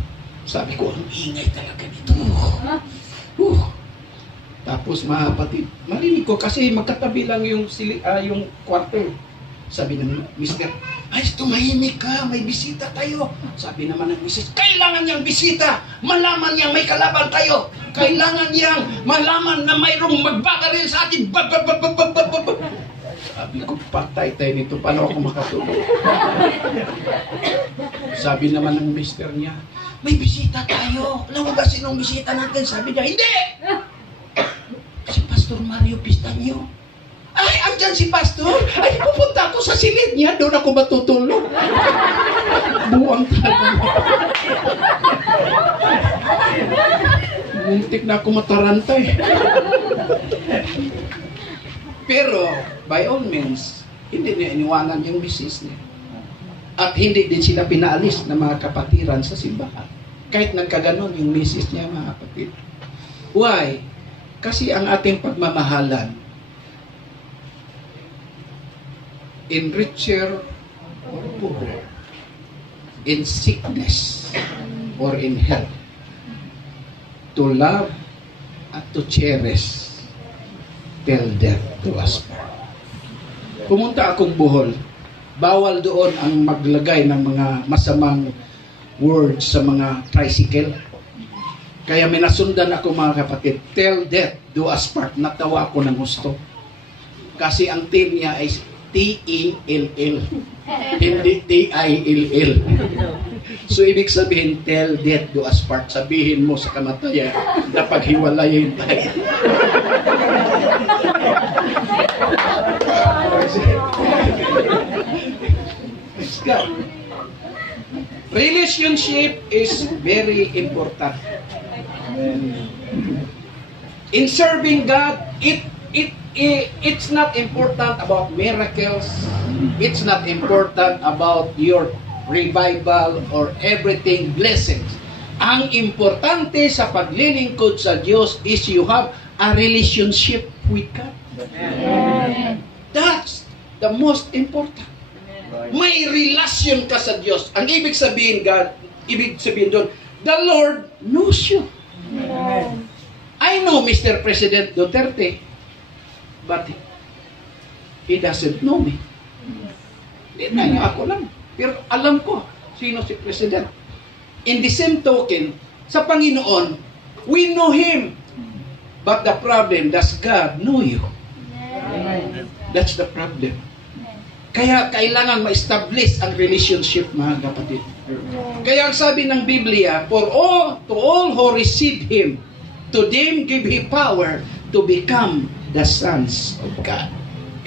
sabi ko, ang ingay talaga nito. Tapos mga kapatid, marinig ko kasi magkatabi lang yung kwarto. Sabi ng mister, ay, tumahimik ka, may bisita tayo. Sabi naman ng misis, kailangan niyang bisita, malaman niyang may kalaban tayo. Kailangan niyang malaman na mayroong magbabaril sa atin. Sabi ko, patay tayo nito, paano ako makatulog? Sabi naman ng mister niya, may bisita tayo. Alam mo ba sinong bisita natin? Sabi niya, hindi! Si Pastor Mario Pistanyo. Ay, andyan si Pastor. Ay, pupunta ako sa silid niya. Doon ako matutulog. Buwang talaga. Muntik na ako matarantay. Pero, by all means, hindi niya iniwanan yung misis niya. At hindi din sila pinaalis na mga kapatiran sa simbahan. Kahit nagkaganon yung misis niya, mga kapatid. Why? Kasi ang ating pagmamahalan, in richer or poorer, in sickness or in health, to love at to cherish till death do us part. Pumunta akong Bohol, bawal doon ang maglagay ng mga masamang words sa mga tricycle. Kaya minasundan ako, mga kapatid, till death do us part. Natawa ako ng gusto. Kasi ang team niya ay T-E-L-L, hindi T-I-L-L. So, ibig sabihin, till death do us part. Sabihin mo sa kamatayan na paghiwalayin tayo. Relationship is very important. In serving God, it's not important about miracles. It's not important about your revival or everything blessings. Ang importante sa paglilingkod sa Diyos is you have a relationship with God. That's the most important. May relasyon ka sa Diyos. Ang ibig sabihin doon, the Lord knows you. I know Mr. President Duterte, but he doesn't know me. Hindi na niya ako lang. Pero alam ko sino si President. In the same token, sa Panginoon, we know Him. But the problem, does God know you? That's the problem. Kaya kailangan ma-establish ang relationship, mga kapatid. Kaya ang sabi ng Biblia, to all who receive Him, to them give He power to become the sons of God.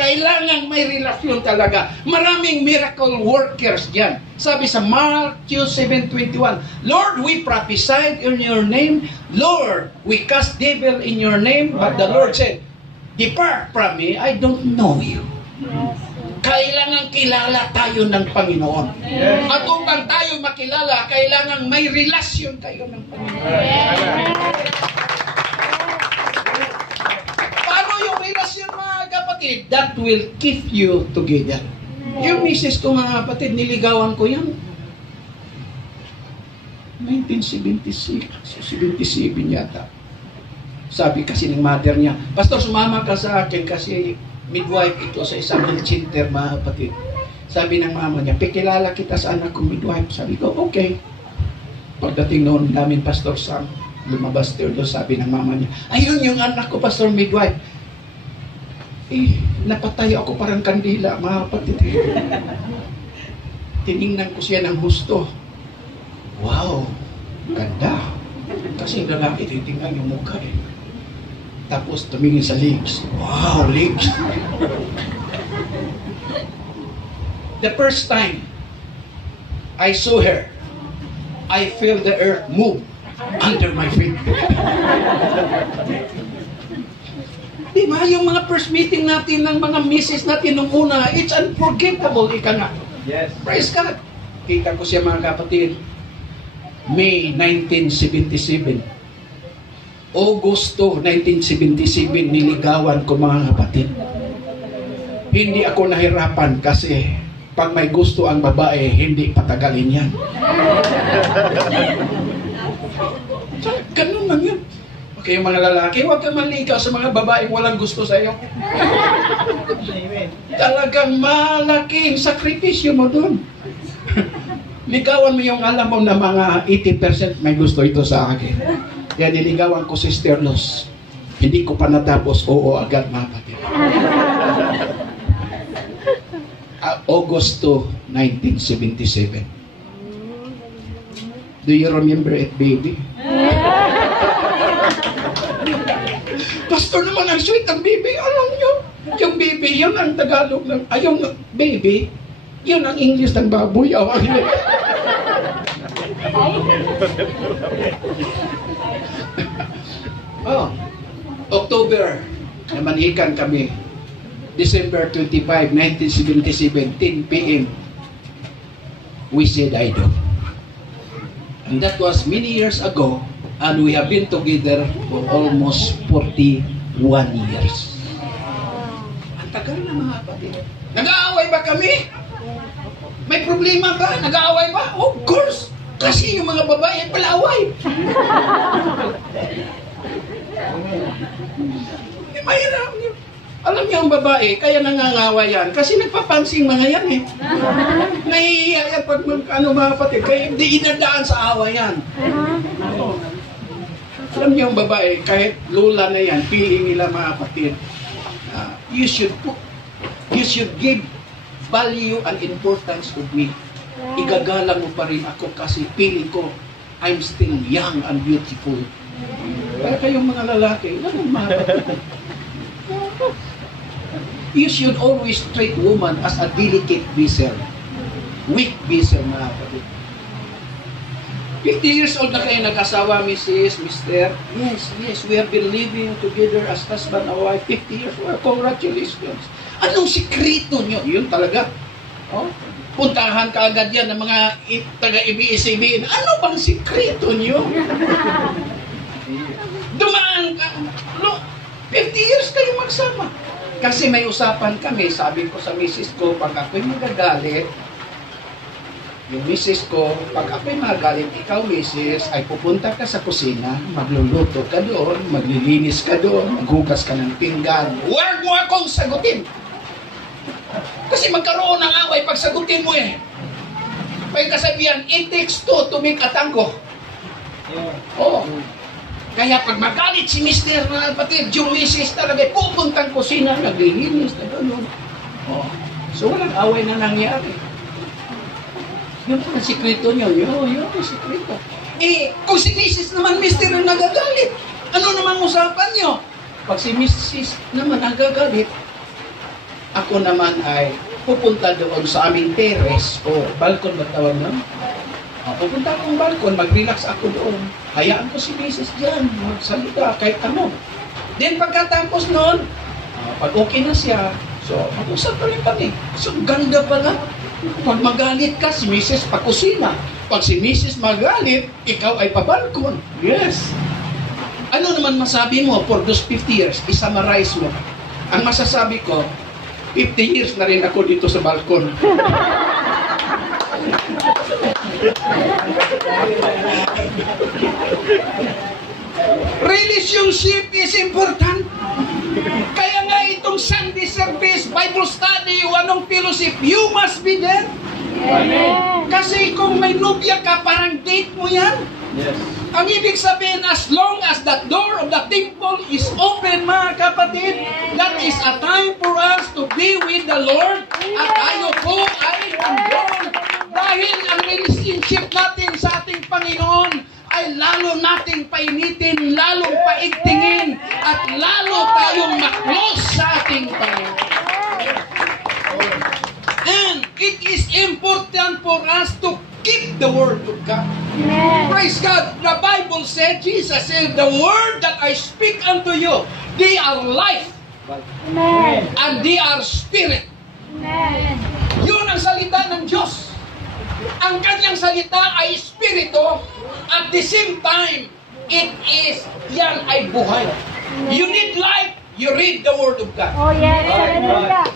Kailangan may relasyon talaga. Maraming miracle workers dyan. Sabi sa Matthew 7:21, Lord, we prophesied in your name. Lord, we cast devil in your name. But the Lord said, depart from me, I don't know you. Kailangan kilala tayo ng Panginoon. At upang tayo makilala, kailangan may relasyon kayo ng Panginoon. Paano yung relasyon, mga kapatid? That will keep you together. Yung misis ko, mga kapatid, niligawan ko yan. 1976, 77 yata. Sabi kasi ng mother niya, Pastor, sumama ka sa akin kasi midwife ito sa isang center, mga kapatid. Sabi ng mama niya, pikilala kita sa anak kong midwife. Sabi ko, okay. Pagdating noon namin, Pastor Sam, lumabas doon, sabi ng mama niya, ayun yung anak ko, Pastor midwife. Napatay ako parang kandila, mga kapatid. Tiningnan ko siya ng husto. Wow, ganda. Kasi lalaki, titingnan yung mukha eh. Tapos tumingin sa legs. Wow, legs. The first time I saw her, I feel the earth move under my feet. Di ba, yung mga first meeting natin ng mga misis natin nung una, it's unforgettable, ika nga. Yes. Praise God. Kita ko siya, mga kapatid. May 1977. Agosto 1977, niligawan ko, mga kapatid. Hindi ako nahirapan kasi pag may gusto ang babae, hindi patagalin yan. Ganun lang yun. Okay, yung mga lalaki, huwag kang manligaw sa mga babaeng walang gusto sa iyo. Talagang malaking sakripisyo mo dun. Ligawan mo yung alam mo na mga 80% may gusto ito sa akin. Kaya niligawan ko si Sister Los. Hindi ko pa natapos, oo agad, mga kapatid. Agosto 1977. Do you remember it, baby? Pastor naman, ang sweet ang baby. Alam nyo, yung baby, yun ang Tagalog ng, yung baby, yun ang English ng baboy. October, namanhikan kami. December 25, 1977, 10 p.m. We said I do. And that was many years ago, and we have been together for almost 41 years. Ang tagal na, mga kapatid. Nag-aaway ba kami? May problema ba? Nag-aaway ba? Of course! Kasi yung mga babae ay palaway. Mahirap niyo. Alam niyo ang babae, kaya nangangaway yan. Kasi nagpapansing mga yan eh. Nahihiya yan pag mga kapatid. Kaya hindi inadaan sa awa yan. Alam niyo ang babae, kahit lula na yan, pili nila, mga kapatid. You should give value and importance of me. Igagalang mo pa rin ako kasi pili ko, I'm still young and beautiful. Kaya kayong mga lalaki, ganun, mga kapatid. You should always treat woman as a delicate vessel. Weak vessel, mga kapatid. 50 years old na kayo nag-asawa, Mrs., Mr. Yes, we have been living together as husband and wife 50 years. Well, congratulations. Anong sikreto nyo? Yun talaga. Oh? Puntahan ka agad yan ng mga taga-ABS-CBN. Ano bang sikreto nyo? Dumaan ka. Look, 50 years kayo magsama. Kasi may usapan kami, sabi ko sa misis ko, pag ako'y magagalit, yung misis ko, pag ako'y magagalit, ikaw misis, ay pupunta ka sa kusina, magluluto ka doon, maglilinis ka doon, maghugas ka ng pinggan. Huwag mo akong sagutin! Kasi magkaroon ng away pag sagutin mo eh. May kasabihan, it takes two to make a tango. Oo. Kaya pag magalit si Mr. na kapatid, yung misis talaga, pupuntang kusina, naglilinis na gano'n. Oh. So walang away na nangyari. Yun ang sikreto nyo. Yun ang sikreto. Kung si Mrs. naman, Mr. ang nagagalit, ano naman usapan nyo? Pag si Mrs. naman nagagalit, ako naman ay pupunta doon sa aming terrace o balkon ba tawag nun? Pupunta akong balkon, mag-relax ako doon. Hayaan ko si Mrs. dyan, magsalita kahit ano. Then pagkatapos noon, pag okay na siya, so mag-usap pa rin kami. So ganda pala. Pag magalit ka, si Mrs. pakusina. Pag si Mrs. magalit, ikaw ay pabalkon. Yes. Ano naman masabi mo for those 50 years? I-summarize mo. Ang masasabi ko, 50 years na rin ako dito sa balkon. Relationship is important. Kaya nga itong Sunday service, Bible study, o anong fellowship, you must be there. Amen. Kasi kung may nobya ka, parang date mo yan. Yes. Ang ibig sabihin, as long as the door of the temple is open, mga kapatid, that is a time for us to be with the Lord. At tayo po ay nandun. Dahil ang relationship natin sa ating Panginoon ay lalo nating painitin, lalong paigtingin, at lalo tayong ma-close sa ating Panginoon. And it is important for us to keep the Word of God. Praise God. The Bible said, Jesus said, the Word that I speak unto you, they are life. Amen. And they are spirit. Amen. Yun ang salita ng Diyos. Ang kanyang salita ay espiritu. At the same time, it is, yan ay buhay. You need life, you read the Word of God. Oh yes, hallelujah.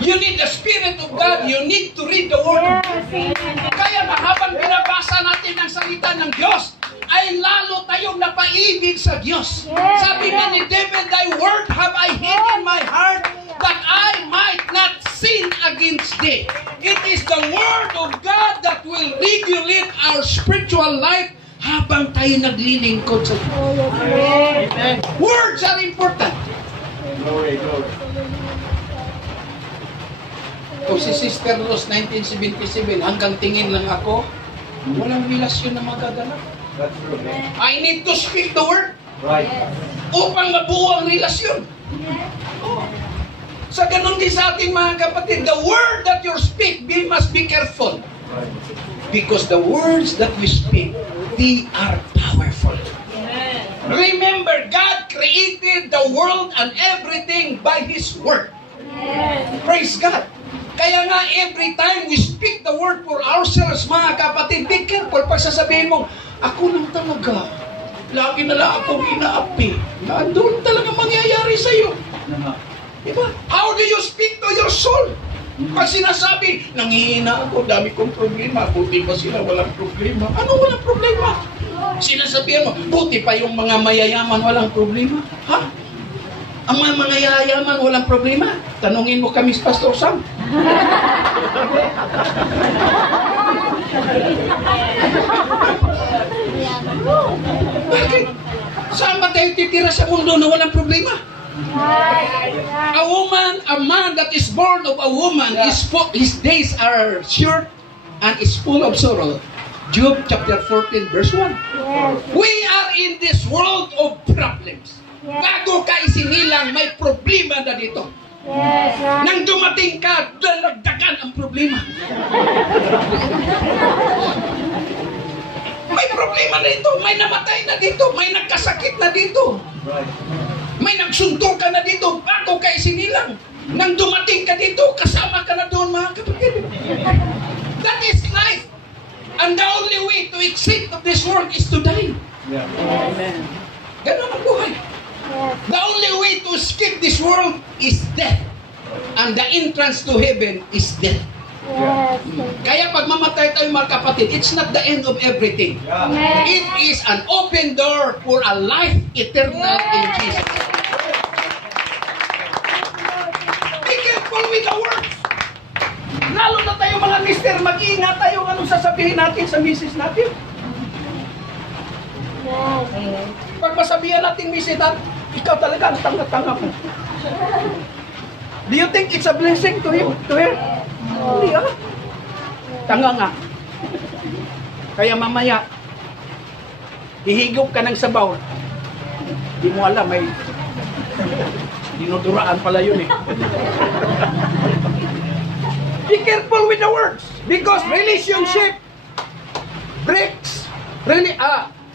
You need the Spirit of God, you need to read the Word of God. Yes, Kaya habang binabasa natin ang salita ng Diyos, ay lalo tayong napaibig sa Diyos. Yes. Sabi nga ni David, thy word have I hid in my heart, that I might not sin against thee. It is the Word of God that will regulate our spiritual life habang tayo naglilingkod sa Diyos. oh yes, Amen. Words are important. Glory, glory. Kung si Sister Rose, 1977, hanggang tingin lang ako, walang relasyon na magaganap. That's true. I need to speak the Word Right. upang mabuo ang relasyon. Oh. Sa ganun din sa ating mga kapatid, the word that you speak, we must be careful. Right. Because the words that we speak, they are powerful. Remember, God created the world and everything by His Word. Praise God. Kaya nga, every time we speak the Word for ourselves, mga kapatid, be careful. Pag sasabihin mo, ako lang talaga. Lagi na lang akong inaapi. Doon talaga mangyayari sa'yo. Diba? How do you speak to your soul? Pag sinasabi, nangihina ako, dami kong problema, buti pa sila, walang problema. Ano walang problema? Sinasabihan mo, buti pa yung mga mayayaman, walang problema. Ha? Ang mga mayayaman, walang problema? Tanungin mo kami, Pastor Sam. Bakit? Saan ba tayo titira sa mundo na walang problema? A man that is born of a woman, his days are short and is full of sorrow. Job chapter 14 verse 1. We are in this world of problems. Bago ka isinilang, may problema na dito. Nang dumating ka, dalagdagan ang problema. May problema na dito, may namatay na dito, may nagkasakit na dito. May nagsuntok ka na dito, bago ka isinilang. Nang dumating ka dito, kasama ka na doon, mga kapatid. That is life. And the only way to exit of this world is to die. Amen. Ganun ang buhay. The only way to escape this world is death. And the entrance to heaven is death. Kaya pag mamatay tayo, mga kapatid, it's not the end of everything. It is an open door for a life eternal in Jesus. Be careful with the words. Lalo na tayo mga mister, mag-iingat tayo anong sasabihin natin sa misis natin. Pag masabihan natin misis natin, ikaw talaga ang tanga-tanga mo. Do you think it's a blessing to him? To her? Hindi ah. Tanga nga. Kaya mamaya, hihigop ka ng sabaw. Di mo alam, may dinuduraan pala yun eh. Be careful with the words. Because relationship breaks,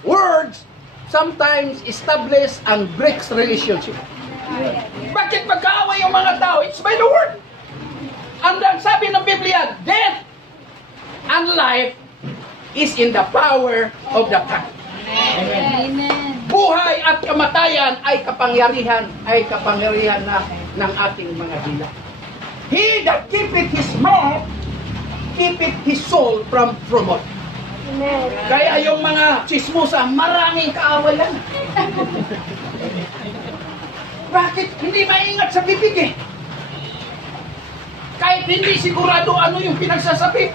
words sometimes establish and breaks relationship. Bakit magkaaway yung mga tao? It's by the word. And ang sabi ng Biblia, death and life is in the power of the tongue. Amen. Buhay at kamatayan ay kapangyarihan na ng ating mga dila. He that keepeth his mouth, keepeth his soul from trouble. Amen. Kaya yung mga chismosa, maraming kaawayan. Bakit hindi maingat sa bibig eh? Kahit hindi sigurado ano yung pinagsasabi.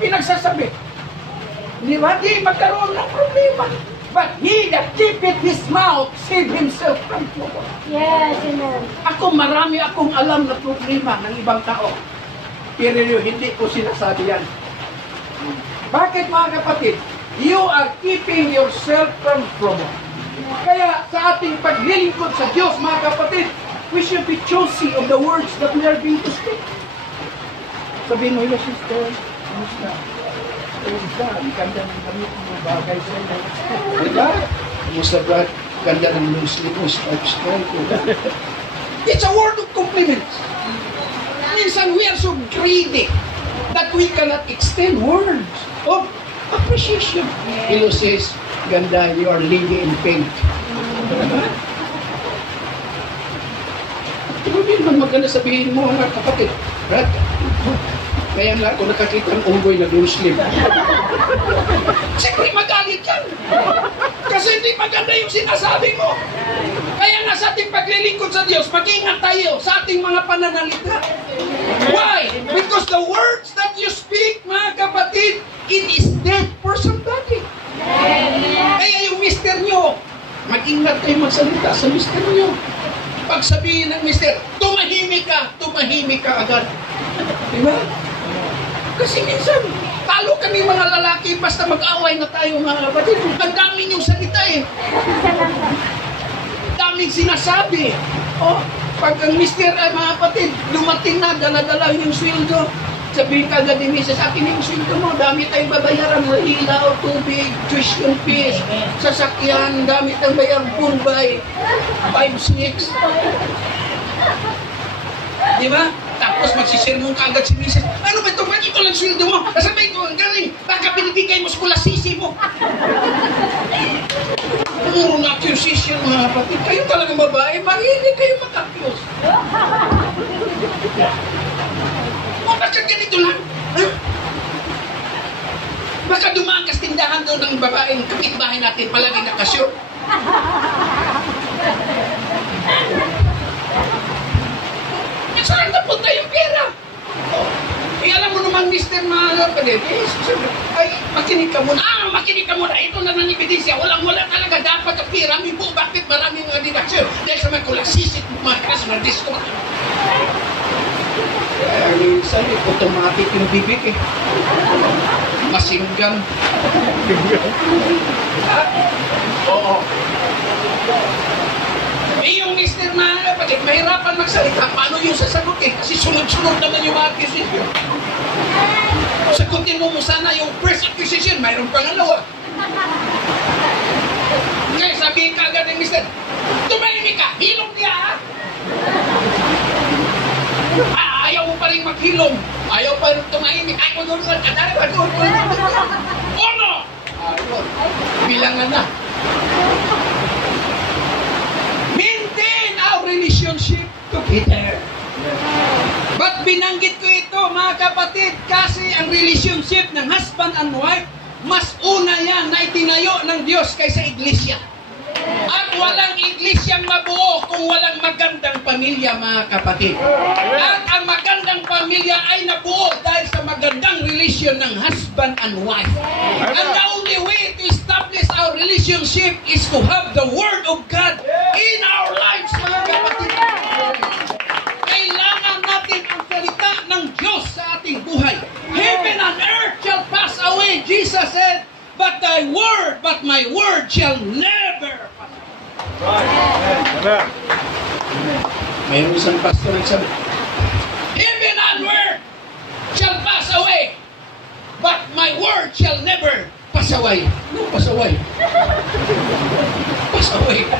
Di ba? Di magkaroon ng problema. But he that keepeth his mouth, save himself from trouble. Yes, amen. Ako, marami akong alam na problema ng ibang tao. Pero hindi ko sinasabi yan. Bakit mga kapatid? You are keeping yourself from trouble. Kaya sa ating paglilingkod sa Diyos, mga kapatid, we should be choosy of the words that we are going to speak. Sabihin mo, hello sister, kamusta? Kamusta? Ang ganda ng damit mo, bagay sa inyo. Diba? Kamusta ba? Ganda ng Muslim mo, style ko. It's a word of compliments. Minsan we are so greedy that we cannot extend words of appreciation. Hello sis, ganda, you are lady in pink. Hindi naman maganda sabihin mo, mga kapatid. Right? Kaya nga ako nakakita ng unggoy na Muslim. Siyempre magalit yan. Kasi hindi maganda yung sinasabi mo. Kaya nga sa ating paglilingkod sa Diyos, mag-ingat tayo sa ating mga pananalita. Why? Because the words that you speak, mga kapatid, it is dead for somebody. Kaya yung mister nyo, mag-ingat kayo magsalita sa mister nyo. Pag sabihin ng mister, tumahimik ka agad. Diba? Kasi minsan, talo kami mga lalaki, basta mag-away na tayo mga kapatid. Ang dami niyong salita eh. Daming sinasabi. Oh, pag ang mister ay mga kapatid, dumating na, dala-dala yung sweldo. Sabihin ka agad ni Mrs. Akin yung sweldo mo, dami tayong babayaran ng ilaw, tubig, tuition fees, sasakyan, dami tayong bayar, burbay, 5-6. Di ba? Tapos magsisirmong ka agad si Mrs. Ano ba ito? Ba't ito lang sweldo mo? Kasabay ito ang galing. Baka binibigay mo sa kulasisi mo. Puro na accusation mga kapatid. Kayo talagang babae, hindi kayo mag-accuse. Bakit ganito lang? Huh? Baka dumaan ka sa tindahan doon ng babaeng kapitbahay natin palagi nakasyo. Saan napunta yung pera? Alam mo naman, Mr. Kapatid, ay, makinig ka muna. Makinig ka muna. Ito na ng ebidensya. Walang-wala talaga dapat ang pera. Bakit maraming mga deduction? Dahil sa mga kulasisit mga customer discount. Minsan, automatic yung bibig eh. Masinggan. Oo. Yung Mr. Kapatid, mahirapan magsalita. Paano yung sasagutin? Kasi sunod-sunod naman yung mga accusation. Sagutin mo sana yung first accusation. Mayroon pangalawa. Ngayon, sabihin ka agad ng Mr. Tumahimik ka! Hilong niya ha! Ayaw mo pa rin maghilom. Ayaw pa rin tumahimik. Ayaw doon ka. Ono! Bilangan na. Maintain our relationship together. But binanggit ko ito mga kapatid kasi ang relationship ng husband and wife mas una yan na itinayo ng Diyos kaysa iglesia. At walang iglesyang mabuo kung walang magandang pamilya mga kapatid. At ang magandang pamilya ay nabuo dahil sa magandang relasyon ng husband and wife. And the only way to establish our relationship is to have the Word of God in our lives mga kapatid. Kailangan natin ang thy word, but my word shall never pass away. Mayroon isang pastor nagsabi, heaven and earth shall pass away, but my word shall never pass away. No, pass away. Pass away.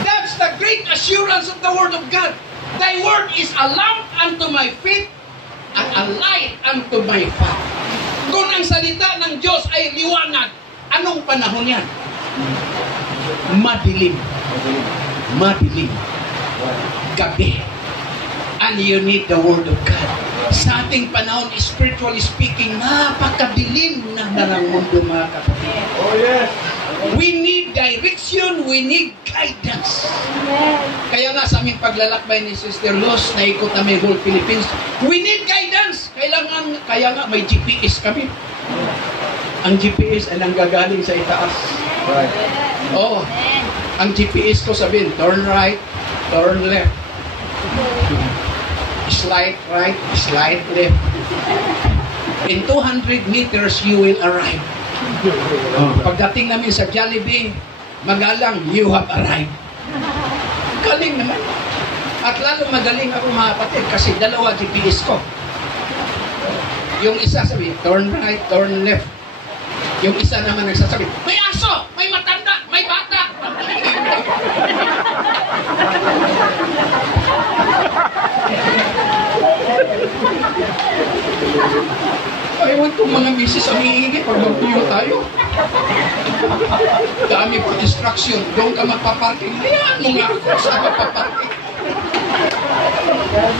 That's the great assurance of the word of God. Thy word is a lamp unto my feet and a light unto my path. Kung ang salita ng Diyos ay liwanag, anong panahon yan? Madilim. Madilim. Gabi. And you need the word of God. Sa ating panahon, spiritually speaking, napakadilim na ng mundo, mga kapatid. Oh, yes. We need direction, we need guidance. Amen. Kaya nga sa aming paglalakbay ni Sister Luz, naikot namin whole Philippines, we need guidance. Kaya nga may GPS kami. Ang GPS ay nanggagaling sa itaas. Right. Oo. Ang GPS ko sabihin, turn right, turn left. Slide right, slide left. In 200 meters, you will arrive. Pagdating namin sa Jollibee, magalang, you have arrived. Galing naman. At lalo magaling ako, mga kapatid, kasi dalawa GPS ko. Yung isa sabi, turn right, turn left. Yung isa naman nagsasabi, may aso, may matanda, may bata. Ewan kong mga misis ang hihingi pag magtuyo tayo. Dami po instruction. Doon ka magpaparking. Hayaan mo nga ako sa magpaparking.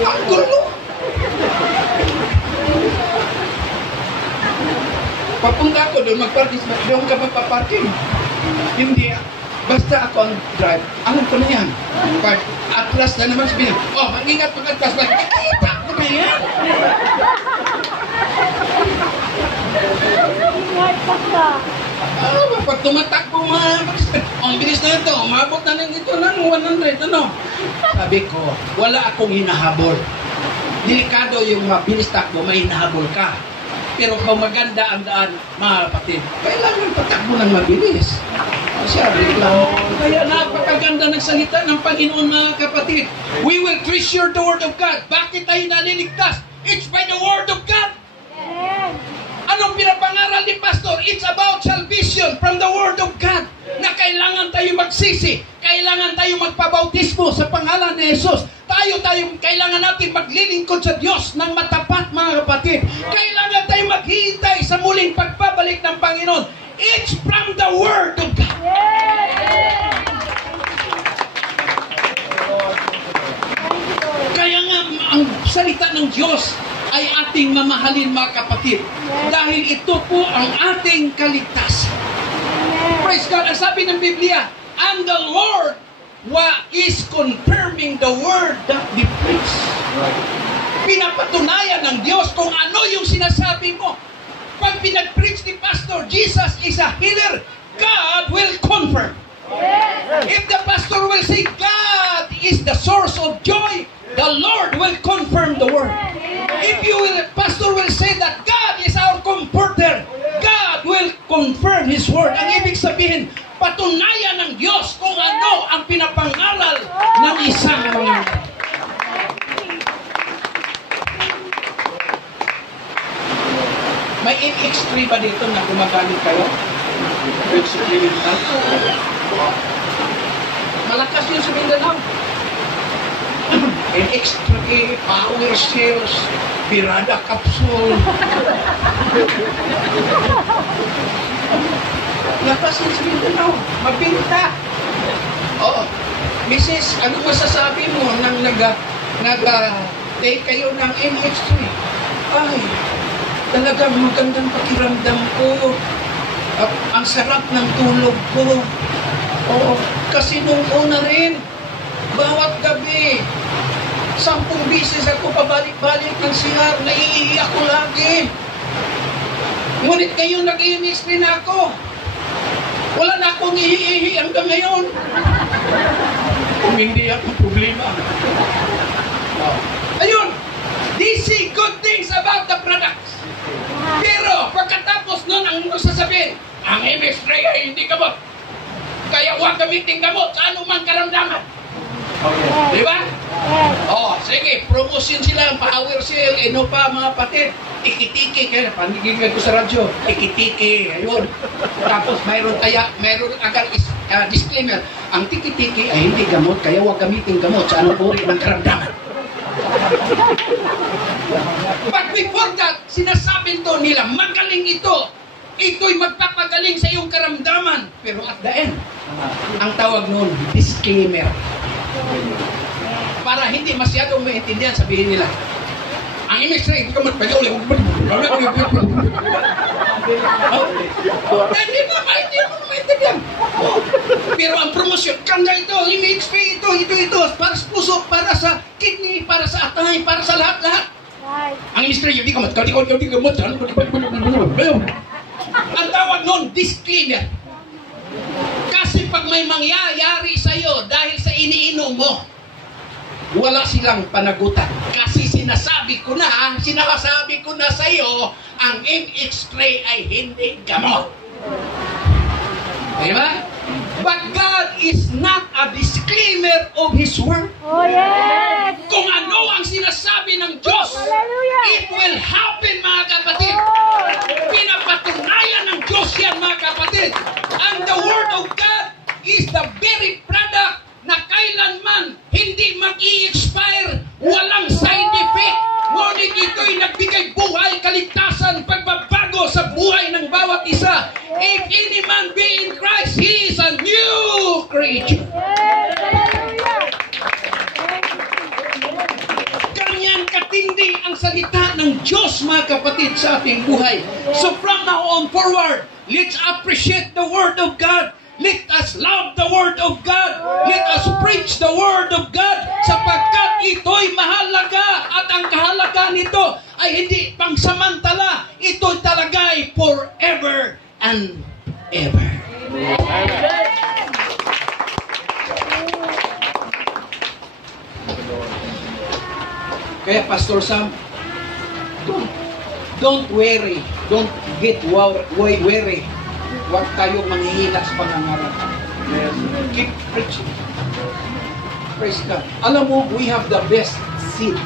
Ang gulo. Papunta ako doon magparking. Doon ka magpaparking. Hindi. Basta ako ang drive. Alam ko na yan. Pag atlas na naman sabihin, oh, mag-ingat pag-atlas. Kita ko na yan. Pag tumatakbo mga ang bilis na ito, umabot na lang ito ng 100, ano? Sabi ko, wala akong hinahabol. Delikado yung mabilis takbo, may hinahabol ka. Pero kung maganda ang daan, mga kapatid, kailangan patakbo ng mabilis. Sabi lang, kaya napakaganda ng salita ng Panginoon, mga kapatid. We will treasure the Word of God. Bakit tayo naliligtas? It's by the Word of God. Anong pinapangaral ni Pastor? It's about salvation from the Word of God. Na kailangan tayo magsisi. Kailangan tayo magpabautismo sa pangalan ni Jesus. Kailangan natin maglilingkod sa Diyos ng matapat, mga kapatid. Kailangan tayo maghihintay sa muling pagbabalik ng Panginoon. It's from the Word of God. Kaya nga, ang salita ng Diyos ay ating mamahalin, mga kapatid. Dahil ito po ang ating kaligtasan. Praise God. Ang sabi ng Biblia, and the Lord is confirming the word that we preach. Pinapatunayan ng Diyos kung ano yung sinasabi mo. Pag pinag-preach ni Pastor, Jesus is a healer, God will confirm. If the pastor will say, God is the source of joy, the Lord will confirm the word. If pastor will say that God is our comforter, God will confirm His word. Ang ibig sabihin, patunayan ng Diyos kung ano ang pinapangaral ng isang mga. May NX3 ba dito na gumagamit kayo? Malakas yun sa Mindanao. NX3, Power Cells, Pirada Capsule. Lakas yun sa Mindanao. Mabinta. Oo. Mrs., ano masasabi mo nang nag-take kayo ng NX3? Ay, talagang magandang pakiramdam ko. Ang sarap ng tulog ko. Oo. Kasi nung una rin, bawat gabi, 10 bisis ako pabalik-balik ng CR, naiiyak ko lagi. Ngunit ngayon nag-iinis rin ako. Wala na akong ihi-ihi hanggang ngayon. Kung hindi ako problema. Ayun, they see good things about the products. Pero pagkatapos nun, ang sasabihin, ang MS Ray ay hindi gamot. Kaya huwag gamitin gamot sa anumang karamdaman. Okay. Di ba? Yes. Oh, sige, promotion sila, power sale, ano pa mga patid. Tiki-tiki, kaya panigigil ko sa radyo, tiki-tiki, ayun. Tapos mayroon agad disclaimer, ang tiki-tiki ay hindi gamot, kaya huwag gamitin gamot sa anong uri ng karamdaman. But before that, sinasabi to nila, magaling ito. Ito'y magpapagaling sa iyong karamdaman. Pero at the end, ang tawag noon, disclaimer. Para hindi masyadong maintindihan, sabihin nila, ang MS-Ray, hindi ka magpagaling. Hindi mo maintindihan. Pero ang promosyon, kanda ito, MHP, ito, para sa puso, para sa kidney, para sa atay, para sa lahat-lahat. Right. Ang MS-Ray, hindi ka magpagaling. Ang tawag noon, disclaimer. Kasi pag may mangyayari sa'yo dahil sa iniinom mo, wala silang panagutan. Kasi sinasabi ko na sa iyo, ang MX-Ray ay hindi gamot. Diba? But God is not a disclaimer of His Word. Oh, yes. Kung ano ang sinasabi ng Diyos, Hallelujah. it will happen, mga kapatid. Pinapatunayan ng Diyos yan, mga kapatid. And the Word of God is the very product na kailanman hindi mag-i-expire, walang side effect. Ngunit ito'y nagbigay buhay, kaligtasan, pagbabago sa buhay ng bawat isa. If any man be in Christ, he is a new creature. Yes. Hallelujah. Ganyan katindi ang salita ng Diyos, mga kapatid, sa ating buhay. So from now on forward, let's appreciate the Word of God. Let us love the Word of God. Let us preach the Word of God sapagkat ito'y mahalaga at ang kahalaga nito ay hindi pangsamantala. Ito talaga'y forever and ever. Kaya Pastor Sam, don't worry. Don't get worry. Huwag tayong manghihina sa pangangarap. Keep preaching. Praise God. Alam mo, we have the best seed.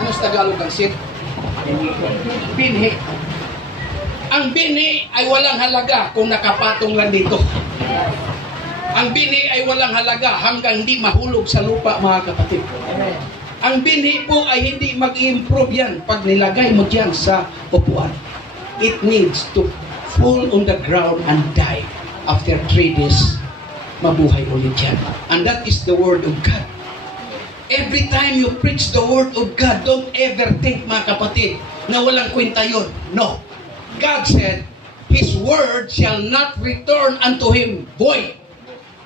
Ano sa Tagalog ang seed? Binhi. Ang binhi ay walang halaga kung nakapatong lang dito. Ang binhi ay walang halaga hanggang hindi mahulog sa lupa, mga kapatid. Ang binhi po ay hindi mag-improve yan pag nilagay mo dyan sa upuan. It needs to fall on the ground and die. After 3 days, mabuhay ulit yan. And that is the Word of God. Every time you preach the Word of God, don't ever think, mga kapatid, na walang kwenta yun. No. God said, His Word shall not return unto Him void.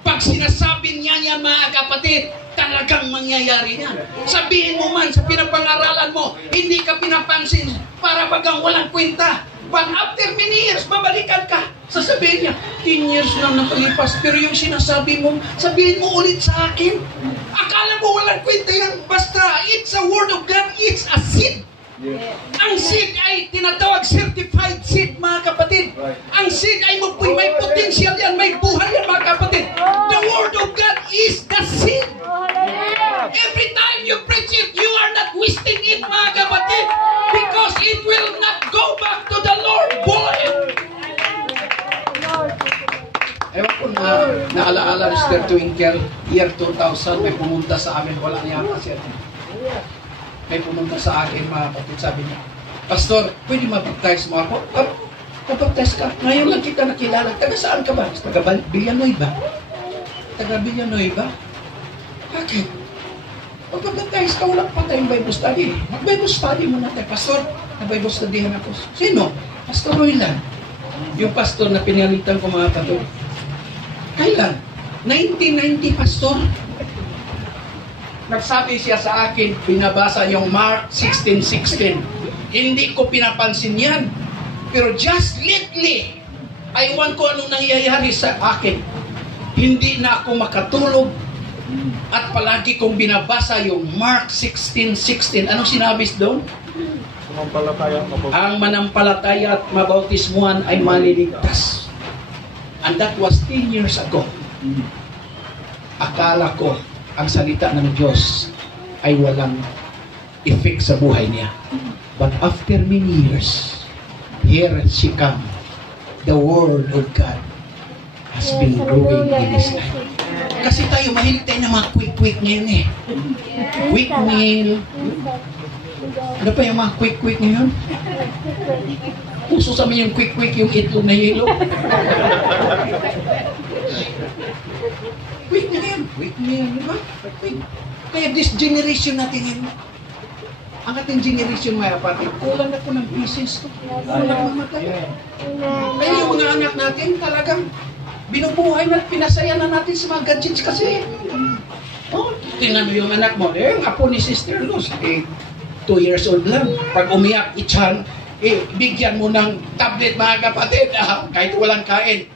Pag sinasabi niya yan, mga kapatid, talagang mangyayari yan. Sabihin mo man sa pinapangaralan mo, hindi ka pinapansin para bagang walang kwenta. But after many years, babalikan ka. Sasabihin niya, 10 years na nakalipas, pero yung sinasabi mo, sabihin mo ulit sa akin. Akala mo walang kwenta yan. Basta, it's a Word of God, it's a seed. Yeah. Ang seed ay tinatawag certified seed, mga kapatid. Right. Ang seed ay may potential yan, may buhay yan, mga kapatid. The Word of God is the seed. Every time you preach it, you are not wasting it, mga kapatid, because it will not go back to the Lord void. Ewan ko na naalaala ni Sister Twinkle, year 2000, may pumunta sa amin, wala niya kasi may pumunta sa akin, mga kapatid, sabi niya, Pastor, pwede mabaptize mo ako? Mabaptize ka? Ngayon lang kita nakilala. Taga saan ka ba? Taga Villanueva. Taga Villanueva? Bakit? Pag-baptize ka, wala pa tayong Bible study. Mag-Bible study mo natin. Pastor, na-Bible studyhan ako. Sino? Pastor Roylan. Yung pastor na pinalitan ko, mga kapatid. Kailan? 1990, Pastor. Nagsabi siya sa akin, binabasa yung Mark 16:16. Hindi ko pinapansin yan. Pero just lately, aywan ko anong nangyayari sa akin. Hindi na ako makatulog. At palagi kong binabasa yung Mark 16:16. Anong sinabi doon? Ang manampalataya at mabautismuhan ay maliligtas. And that was 10 years ago. Akala ko ang salita ng Diyos ay walang effect sa buhay niya. But after many years, here she come. The Word of God has been growing in his life. Kasi tayo, mahilig tayo ng mga quick-quick ngayon eh. Quick meal. Ano pa yung mga quick-quick ngayon? Puso sa amin yung quick-quick, yung itlog na yelo. Quick na yan. Quick meal, di ba? Quick. Kaya this generation natin yun. Ang ating generation, mga kapatid, kulang na po ng pieces. Kulang mamatay. Kaya yung mga anak natin talagang binubuhay na, pinasaya na natin sa mga gadgets kasi. Oh, tingnan mo yung anak mo. Yung apo ni Sister Luz, 2 years old lang. Pag umiyak, itchan, bigyan mo ng tablet, mga kapatid, kahit walang kain.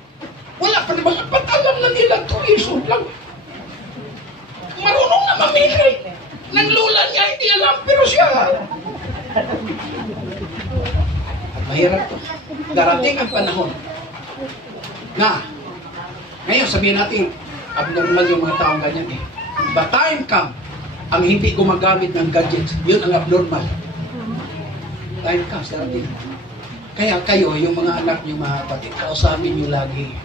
Wala pa naman, ba't alam na nila 2 years old lang? Marunong na mamili. Nang lula niya, hindi alam, pero siya. At mahirap to. Darating ang panahon na, ngayon sabihin natin, abnormal yung mga taong ganyan eh. The time come, ang hindi gumagamit ng gadgets, yun ang abnormal. Time comes, darating. Kaya kayo, yung mga anak niyo, mga kapatid, kausapin niyo lagi.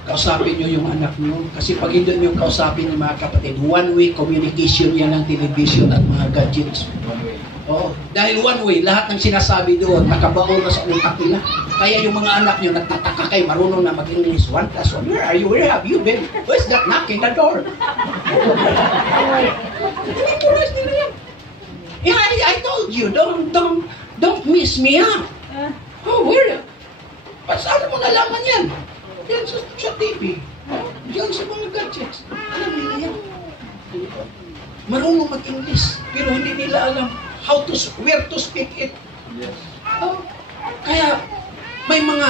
Kausapin nyo yung anak nyo. Kasi pag hindi nyo kausapin ng mga kapatid, one-way communication yan ng television at mga gadgets. Oh, dahil one-way, lahat ng sinasabi doon, nakabaon na sa utak nila. Kaya yung mga anak nyo, nagtataka kayo, marunong na mag-English. 1 plus 1, where are you? Where have you been? Where's that knocking the door? Tinitulas nila yan. Yeah, I told you, don't miss me up. Oh, where? Saan mo nalaman yan? Yan sa TV. Yan sa mga gadgets. Alam nila yan. Marunong mag-English. Pero hindi nila alam where to speak it. Kaya, may mga,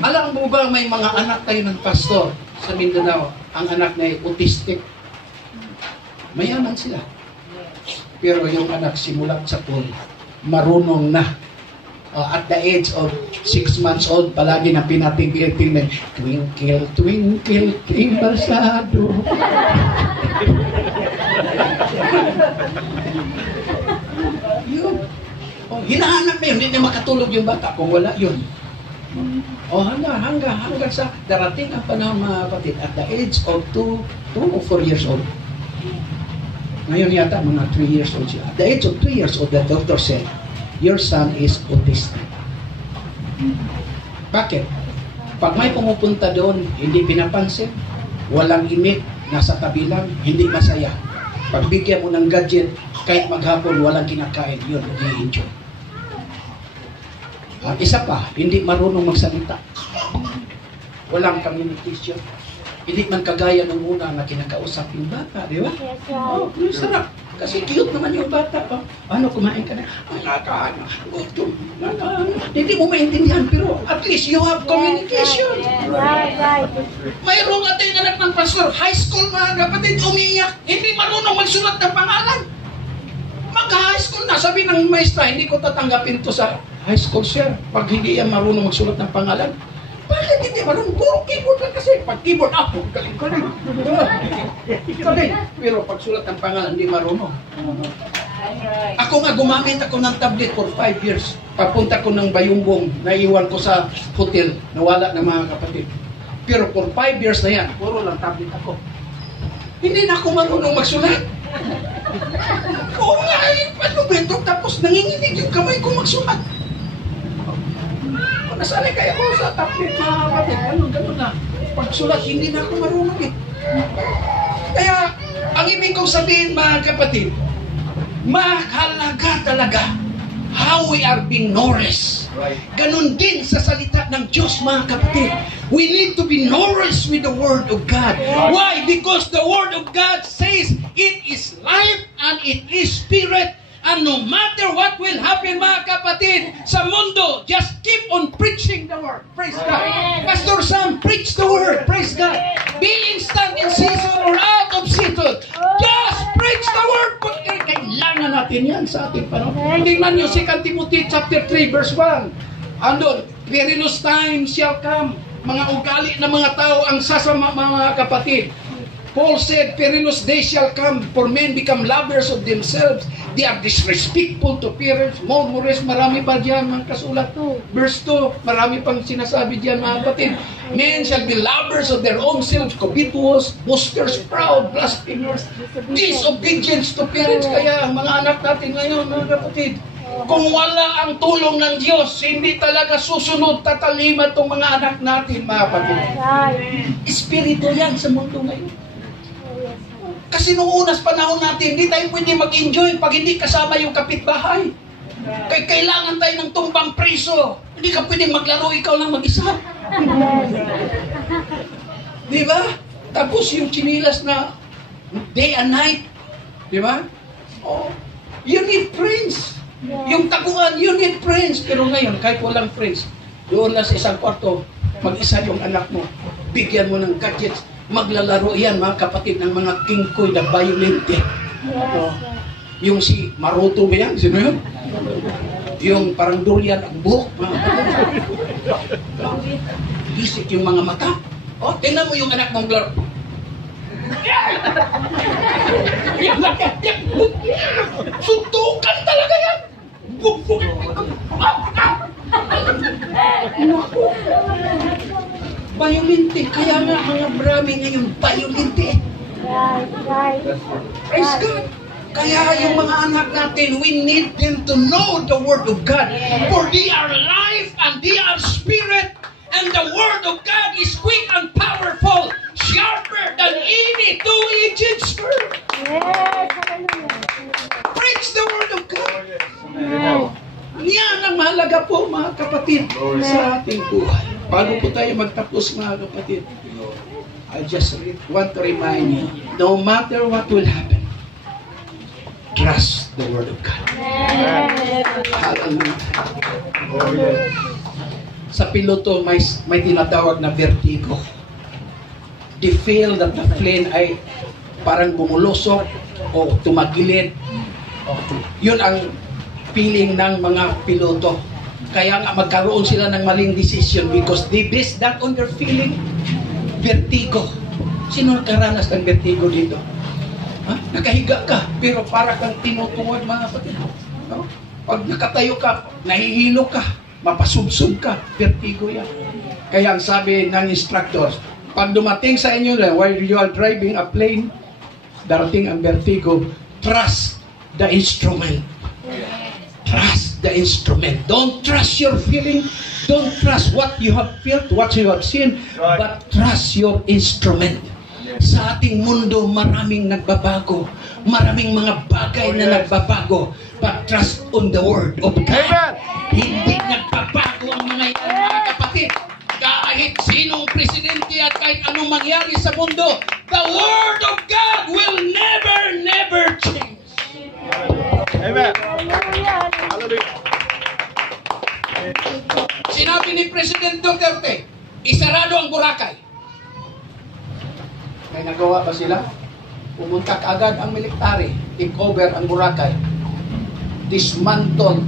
alam mo ba, may mga anak tayo ng pastor sa Mindanao. Ang anak na autistic. Mayaman sila. Pero yung anak simulat sa pool, marunong na. At the age of 6 months old, palagi na pinatigil-tigil na, twinkle, twinkle, twinkle shadow. Yun. Hinahanap na yun, hindi na makatulog yung bata kung wala yun. Hanggang sa darating ang panahon, mga kapatid, at the age of 2 or 4 years old. Ngayon yata, mga 3 years old siya. At the age of 2 years old, the doctor said, your son is autistic. Bakit? Pag may pumupunta doon, hindi pinapansin, walang imik, nasa tabi lang, hindi masaya. Pag bigyan mo ng gadget, kahit maghapon, walang kinakain, yun, mag-i-enjoy. At isa pa, hindi marunong magsalita. Walang communication. Hindi man kagaya ng una na kinakausap yung bata, di ba? Yes, sarap. Kasi cute naman yung bata. Ano, kumain ka na? Gutom. Hindi mo maintindihan, pero at least you have communication. Mayroong ating anak ng pastor, high school, mga kapatid, umiiyak. Hindi marunong magsulat ng pangalan. Mag-high school na, sabi ng maestra, hindi ko tatanggapin to sa high school, sir. Pag hindi yan marunong magsulat ng pangalan, bakit hindi marunong? Puro keyboard lang kasi. Pag keyboard, galing. Galing. Pero pag sulat ng pangalan, hindi marunong. Ako nga, gumamit ako ng tablet for 5 years. Papunta ko ng Bayumbong, naiwan ko sa hotel, nawala ng mga kapatid. Pero for 5 years na yan, puro lang tablet ako. Hindi na ako marunong magsulat. Oo nga, paano ba ito? Tapos nanginginig yung kamay ko magsulat. Nasanay kaya ko sa tablet, mga kapatid. Ganun na. Pagsulat, hindi na ako marunong eh. Kaya, ang ibig kong sabihin, mga kapatid, mahalaga talaga how we are being nourished. Ganun din sa salita ng Diyos, mga kapatid. We need to be nourished with the Word of God. Why? Because the Word of God says it is life and it is spirit. And no matter what will happen, mga kapatid, sa mundo, just keep on preaching the Word. Praise God. Pastor Sam, preach the Word. Praise God. Be instant in season or out of season. Just preach the Word. Kailangan natin yan sa ating panahon. Tingnan nyo, 2 Timothy chapter 3 verse 1. Andun, perilous times shall come. Mga ugali ng mga tao ang sasama, mga kapatid. Paul said, perilous days shall come, for men become lovers of themselves. They are disrespectful to parents. Murmurers, marami pa dyan, mga kasulat. Verse 2, marami pang sinasabi dyan, mga kapatid. Men shall be lovers of their own selves, covetous, boasters, proud, blasphemers, disobedience to parents. Kaya, mga anak natin ngayon, mga kapatid, kung wala ang tulong ng Diyos, hindi talaga susunod, tatalima itong mga anak natin, mga kapatid. Espiritu yan sa mundo ngayon. Kasi noong unas panahon natin, hindi tayo pwede mag-enjoy pag hindi kasama yung kapitbahay. Kailangan tayo ng tumbang preso. Hindi ka pwede maglaro, ikaw lang mag-isa. Di ba? Tapos yung chinilas na day and night. Di ba? Oh, you need friends. Yung taguan, you need friends. Pero ngayon, kahit walang friends, doon lang sa isang kwarto, mag-isa yung anak mo. Bigyan mo ng gadgets. Maglalaro yan, mga kapatid, ng mga kingkoy na violente. Yung si Maruto ba yan? Sino yun? Yung parang durian ang buhok. Isip yung mga mata. O, tingnan mo yung anak mong laro. Suntukan talaga yan. Violente. Kaya nga mga marami ngayon violente. Praise God. Kaya yung mga anak natin, we need them to know the Word of God. For they are life and they are spirit. And the Word of God is quick and powerful, sharper than any two-edged sword. Preach the Word of God. Yan ang mahalaga po, mga kapatid, sa ating buhay. Bago po tayo magtapos, mga kapatid, I just want to remind you, no matter what will happen, trust the Word of God. Hallelujah. Sa piloto, may tinatawag na vertigo. They feel that the plane ay parang bumulusok o tumagilid. Yun ang feeling ng mga piloto. Kaya nga magkaroon sila ng maling decision because they base that on their feeling. Vertigo. Sino nakaranas ng vertigo dito? Ha? Nakahiga ka, pero para kang tinutuwad, mga kapatid. No? Pag nakatayo ka, nahihilo ka, mapasubsub ka, vertigo yan. Kaya ang sabi ng instructors, pag dumating sa inyo na while you are driving a plane, darating ang vertigo, trust the instrument. Trust the instrument. Don't trust your feeling. Don't trust what you have felt, what you have seen, but trust your instrument. Sa ating mundo, maraming nagbabago. Maraming mga bagay na nagbabago. But trust on the Word of God. Hindi nagbabago ang mga yan, mga kapatid. Kahit sinong presidente at kahit anong mangyari sa mundo, the Word of God will never change. Amen. Hallelujah. Sinabi ni President Duterte, isarado ang Boracay. May nagawa ba sila? Pumunta agad ang military, take over ang Boracay. Dismantle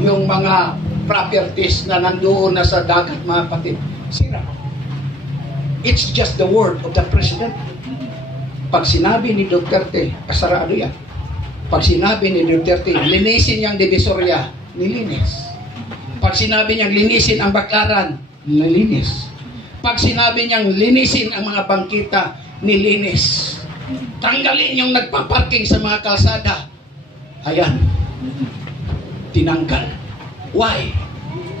yung mga properties na nandoon na sa dagat, mga kapatid. Sira. It's just the word of the President. Pag sinabi ni Duterte, kasarado yan. Pag sinabi ni Duterte, linisin niyang Divisoria, nilinis. Pag sinabi niyang linisin ang Baclaran, nilinis. Pag sinabi niyang linisin ang mga bangkita, nilinis. Tanggalin yung nagpaparking sa mga kalsada. Ayan. Tinanggal. Why?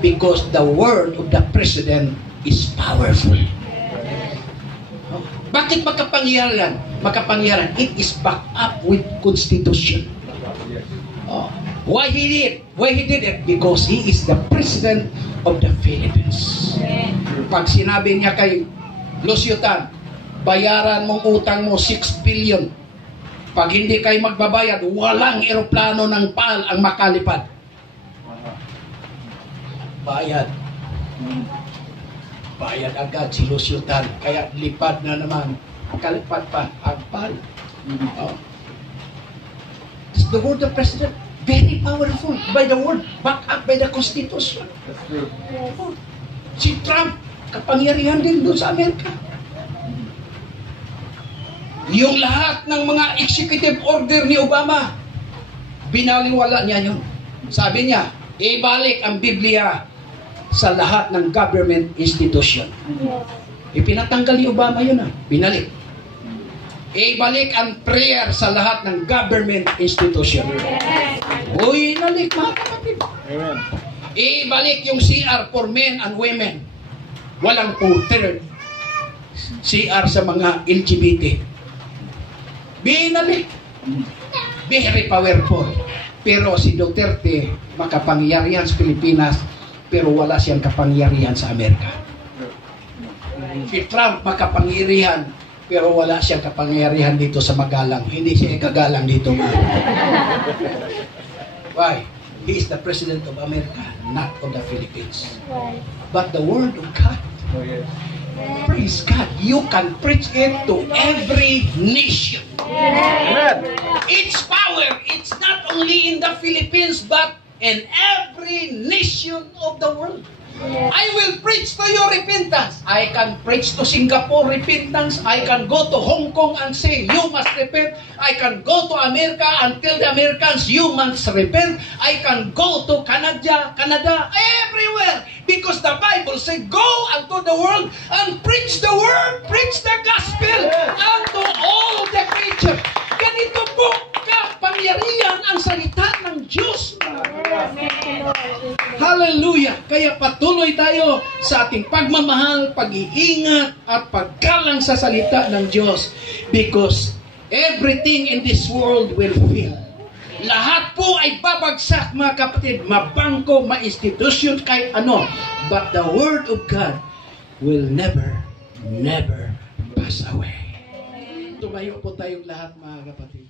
Because the word of the President is powerful. Bakit makapangyarihan? Makapangyarihan. It is backed up with Constitution. Why he did? Why he did it? Because he is the President of the Philippines. Pag sinabi niya kay Lucio Tan, bayaran mong utang mo 6 billion. Pag hindi kayo magbabayad, walang eroplano ng PAL ang makalipad. Bayad. Bayad agad si Lucio Tan. Kaya lipad na naman. Kalipad pa ang PAL. The word of President, very powerful by the word, backed up by the Constitution. That's true. Si Trump, kapangyarihan din doon sa Amerika. Yung lahat ng mga executive order ni Obama, binaliwala niya yun. Sabi niya, ibalik ang Biblia sa lahat ng government institution. Ipinatanggal ni Obama yun, binalik. Ibalik ang prayer sa lahat ng government institution. Uy, inalik mga kapatid. Amen. Ibalik yung CR for men and women. Walang third CR sa mga LGBT. Binalik. Very powerful. Pero si Duterte, makapangyarihan sa Pilipinas, pero wala siyang kapangyarihan sa Amerika. Si Trump, makapangyarihan, pero wala siyang kapangyarihan dito sa Magalang. Hindi siya ikagalang dito. Why? He is the President of America, not of the Philippines. But the Word of God, Oh, yes. praise God, you can preach it to every nation. Amen. Its power, it's not only in the Philippines, but in every nation of the world. I will preach to you repentance. I can preach to Singapore repentance. I can go to Hong Kong and say, you must repent. I can go to America and tell the Americans, you must repent. I can go to Canada, everywhere. Because the Bible says, go unto the world and preach the word, preach the gospel unto all the creatures. Ganito po kapangyarihan ang salita ng Diyos. Hallelujah! Kaya patuloy tayo sa ating pagmamahal, pag-iingat, at paggalang sa salita ng Diyos. Because everything in this world will fail. Lahat po ay babagsak, mga kapatid. Mabangko, ma-institusyon, kahit ano. But the Word of God will never, never pass away. Tumayo po tayong lahat, mga kapatid.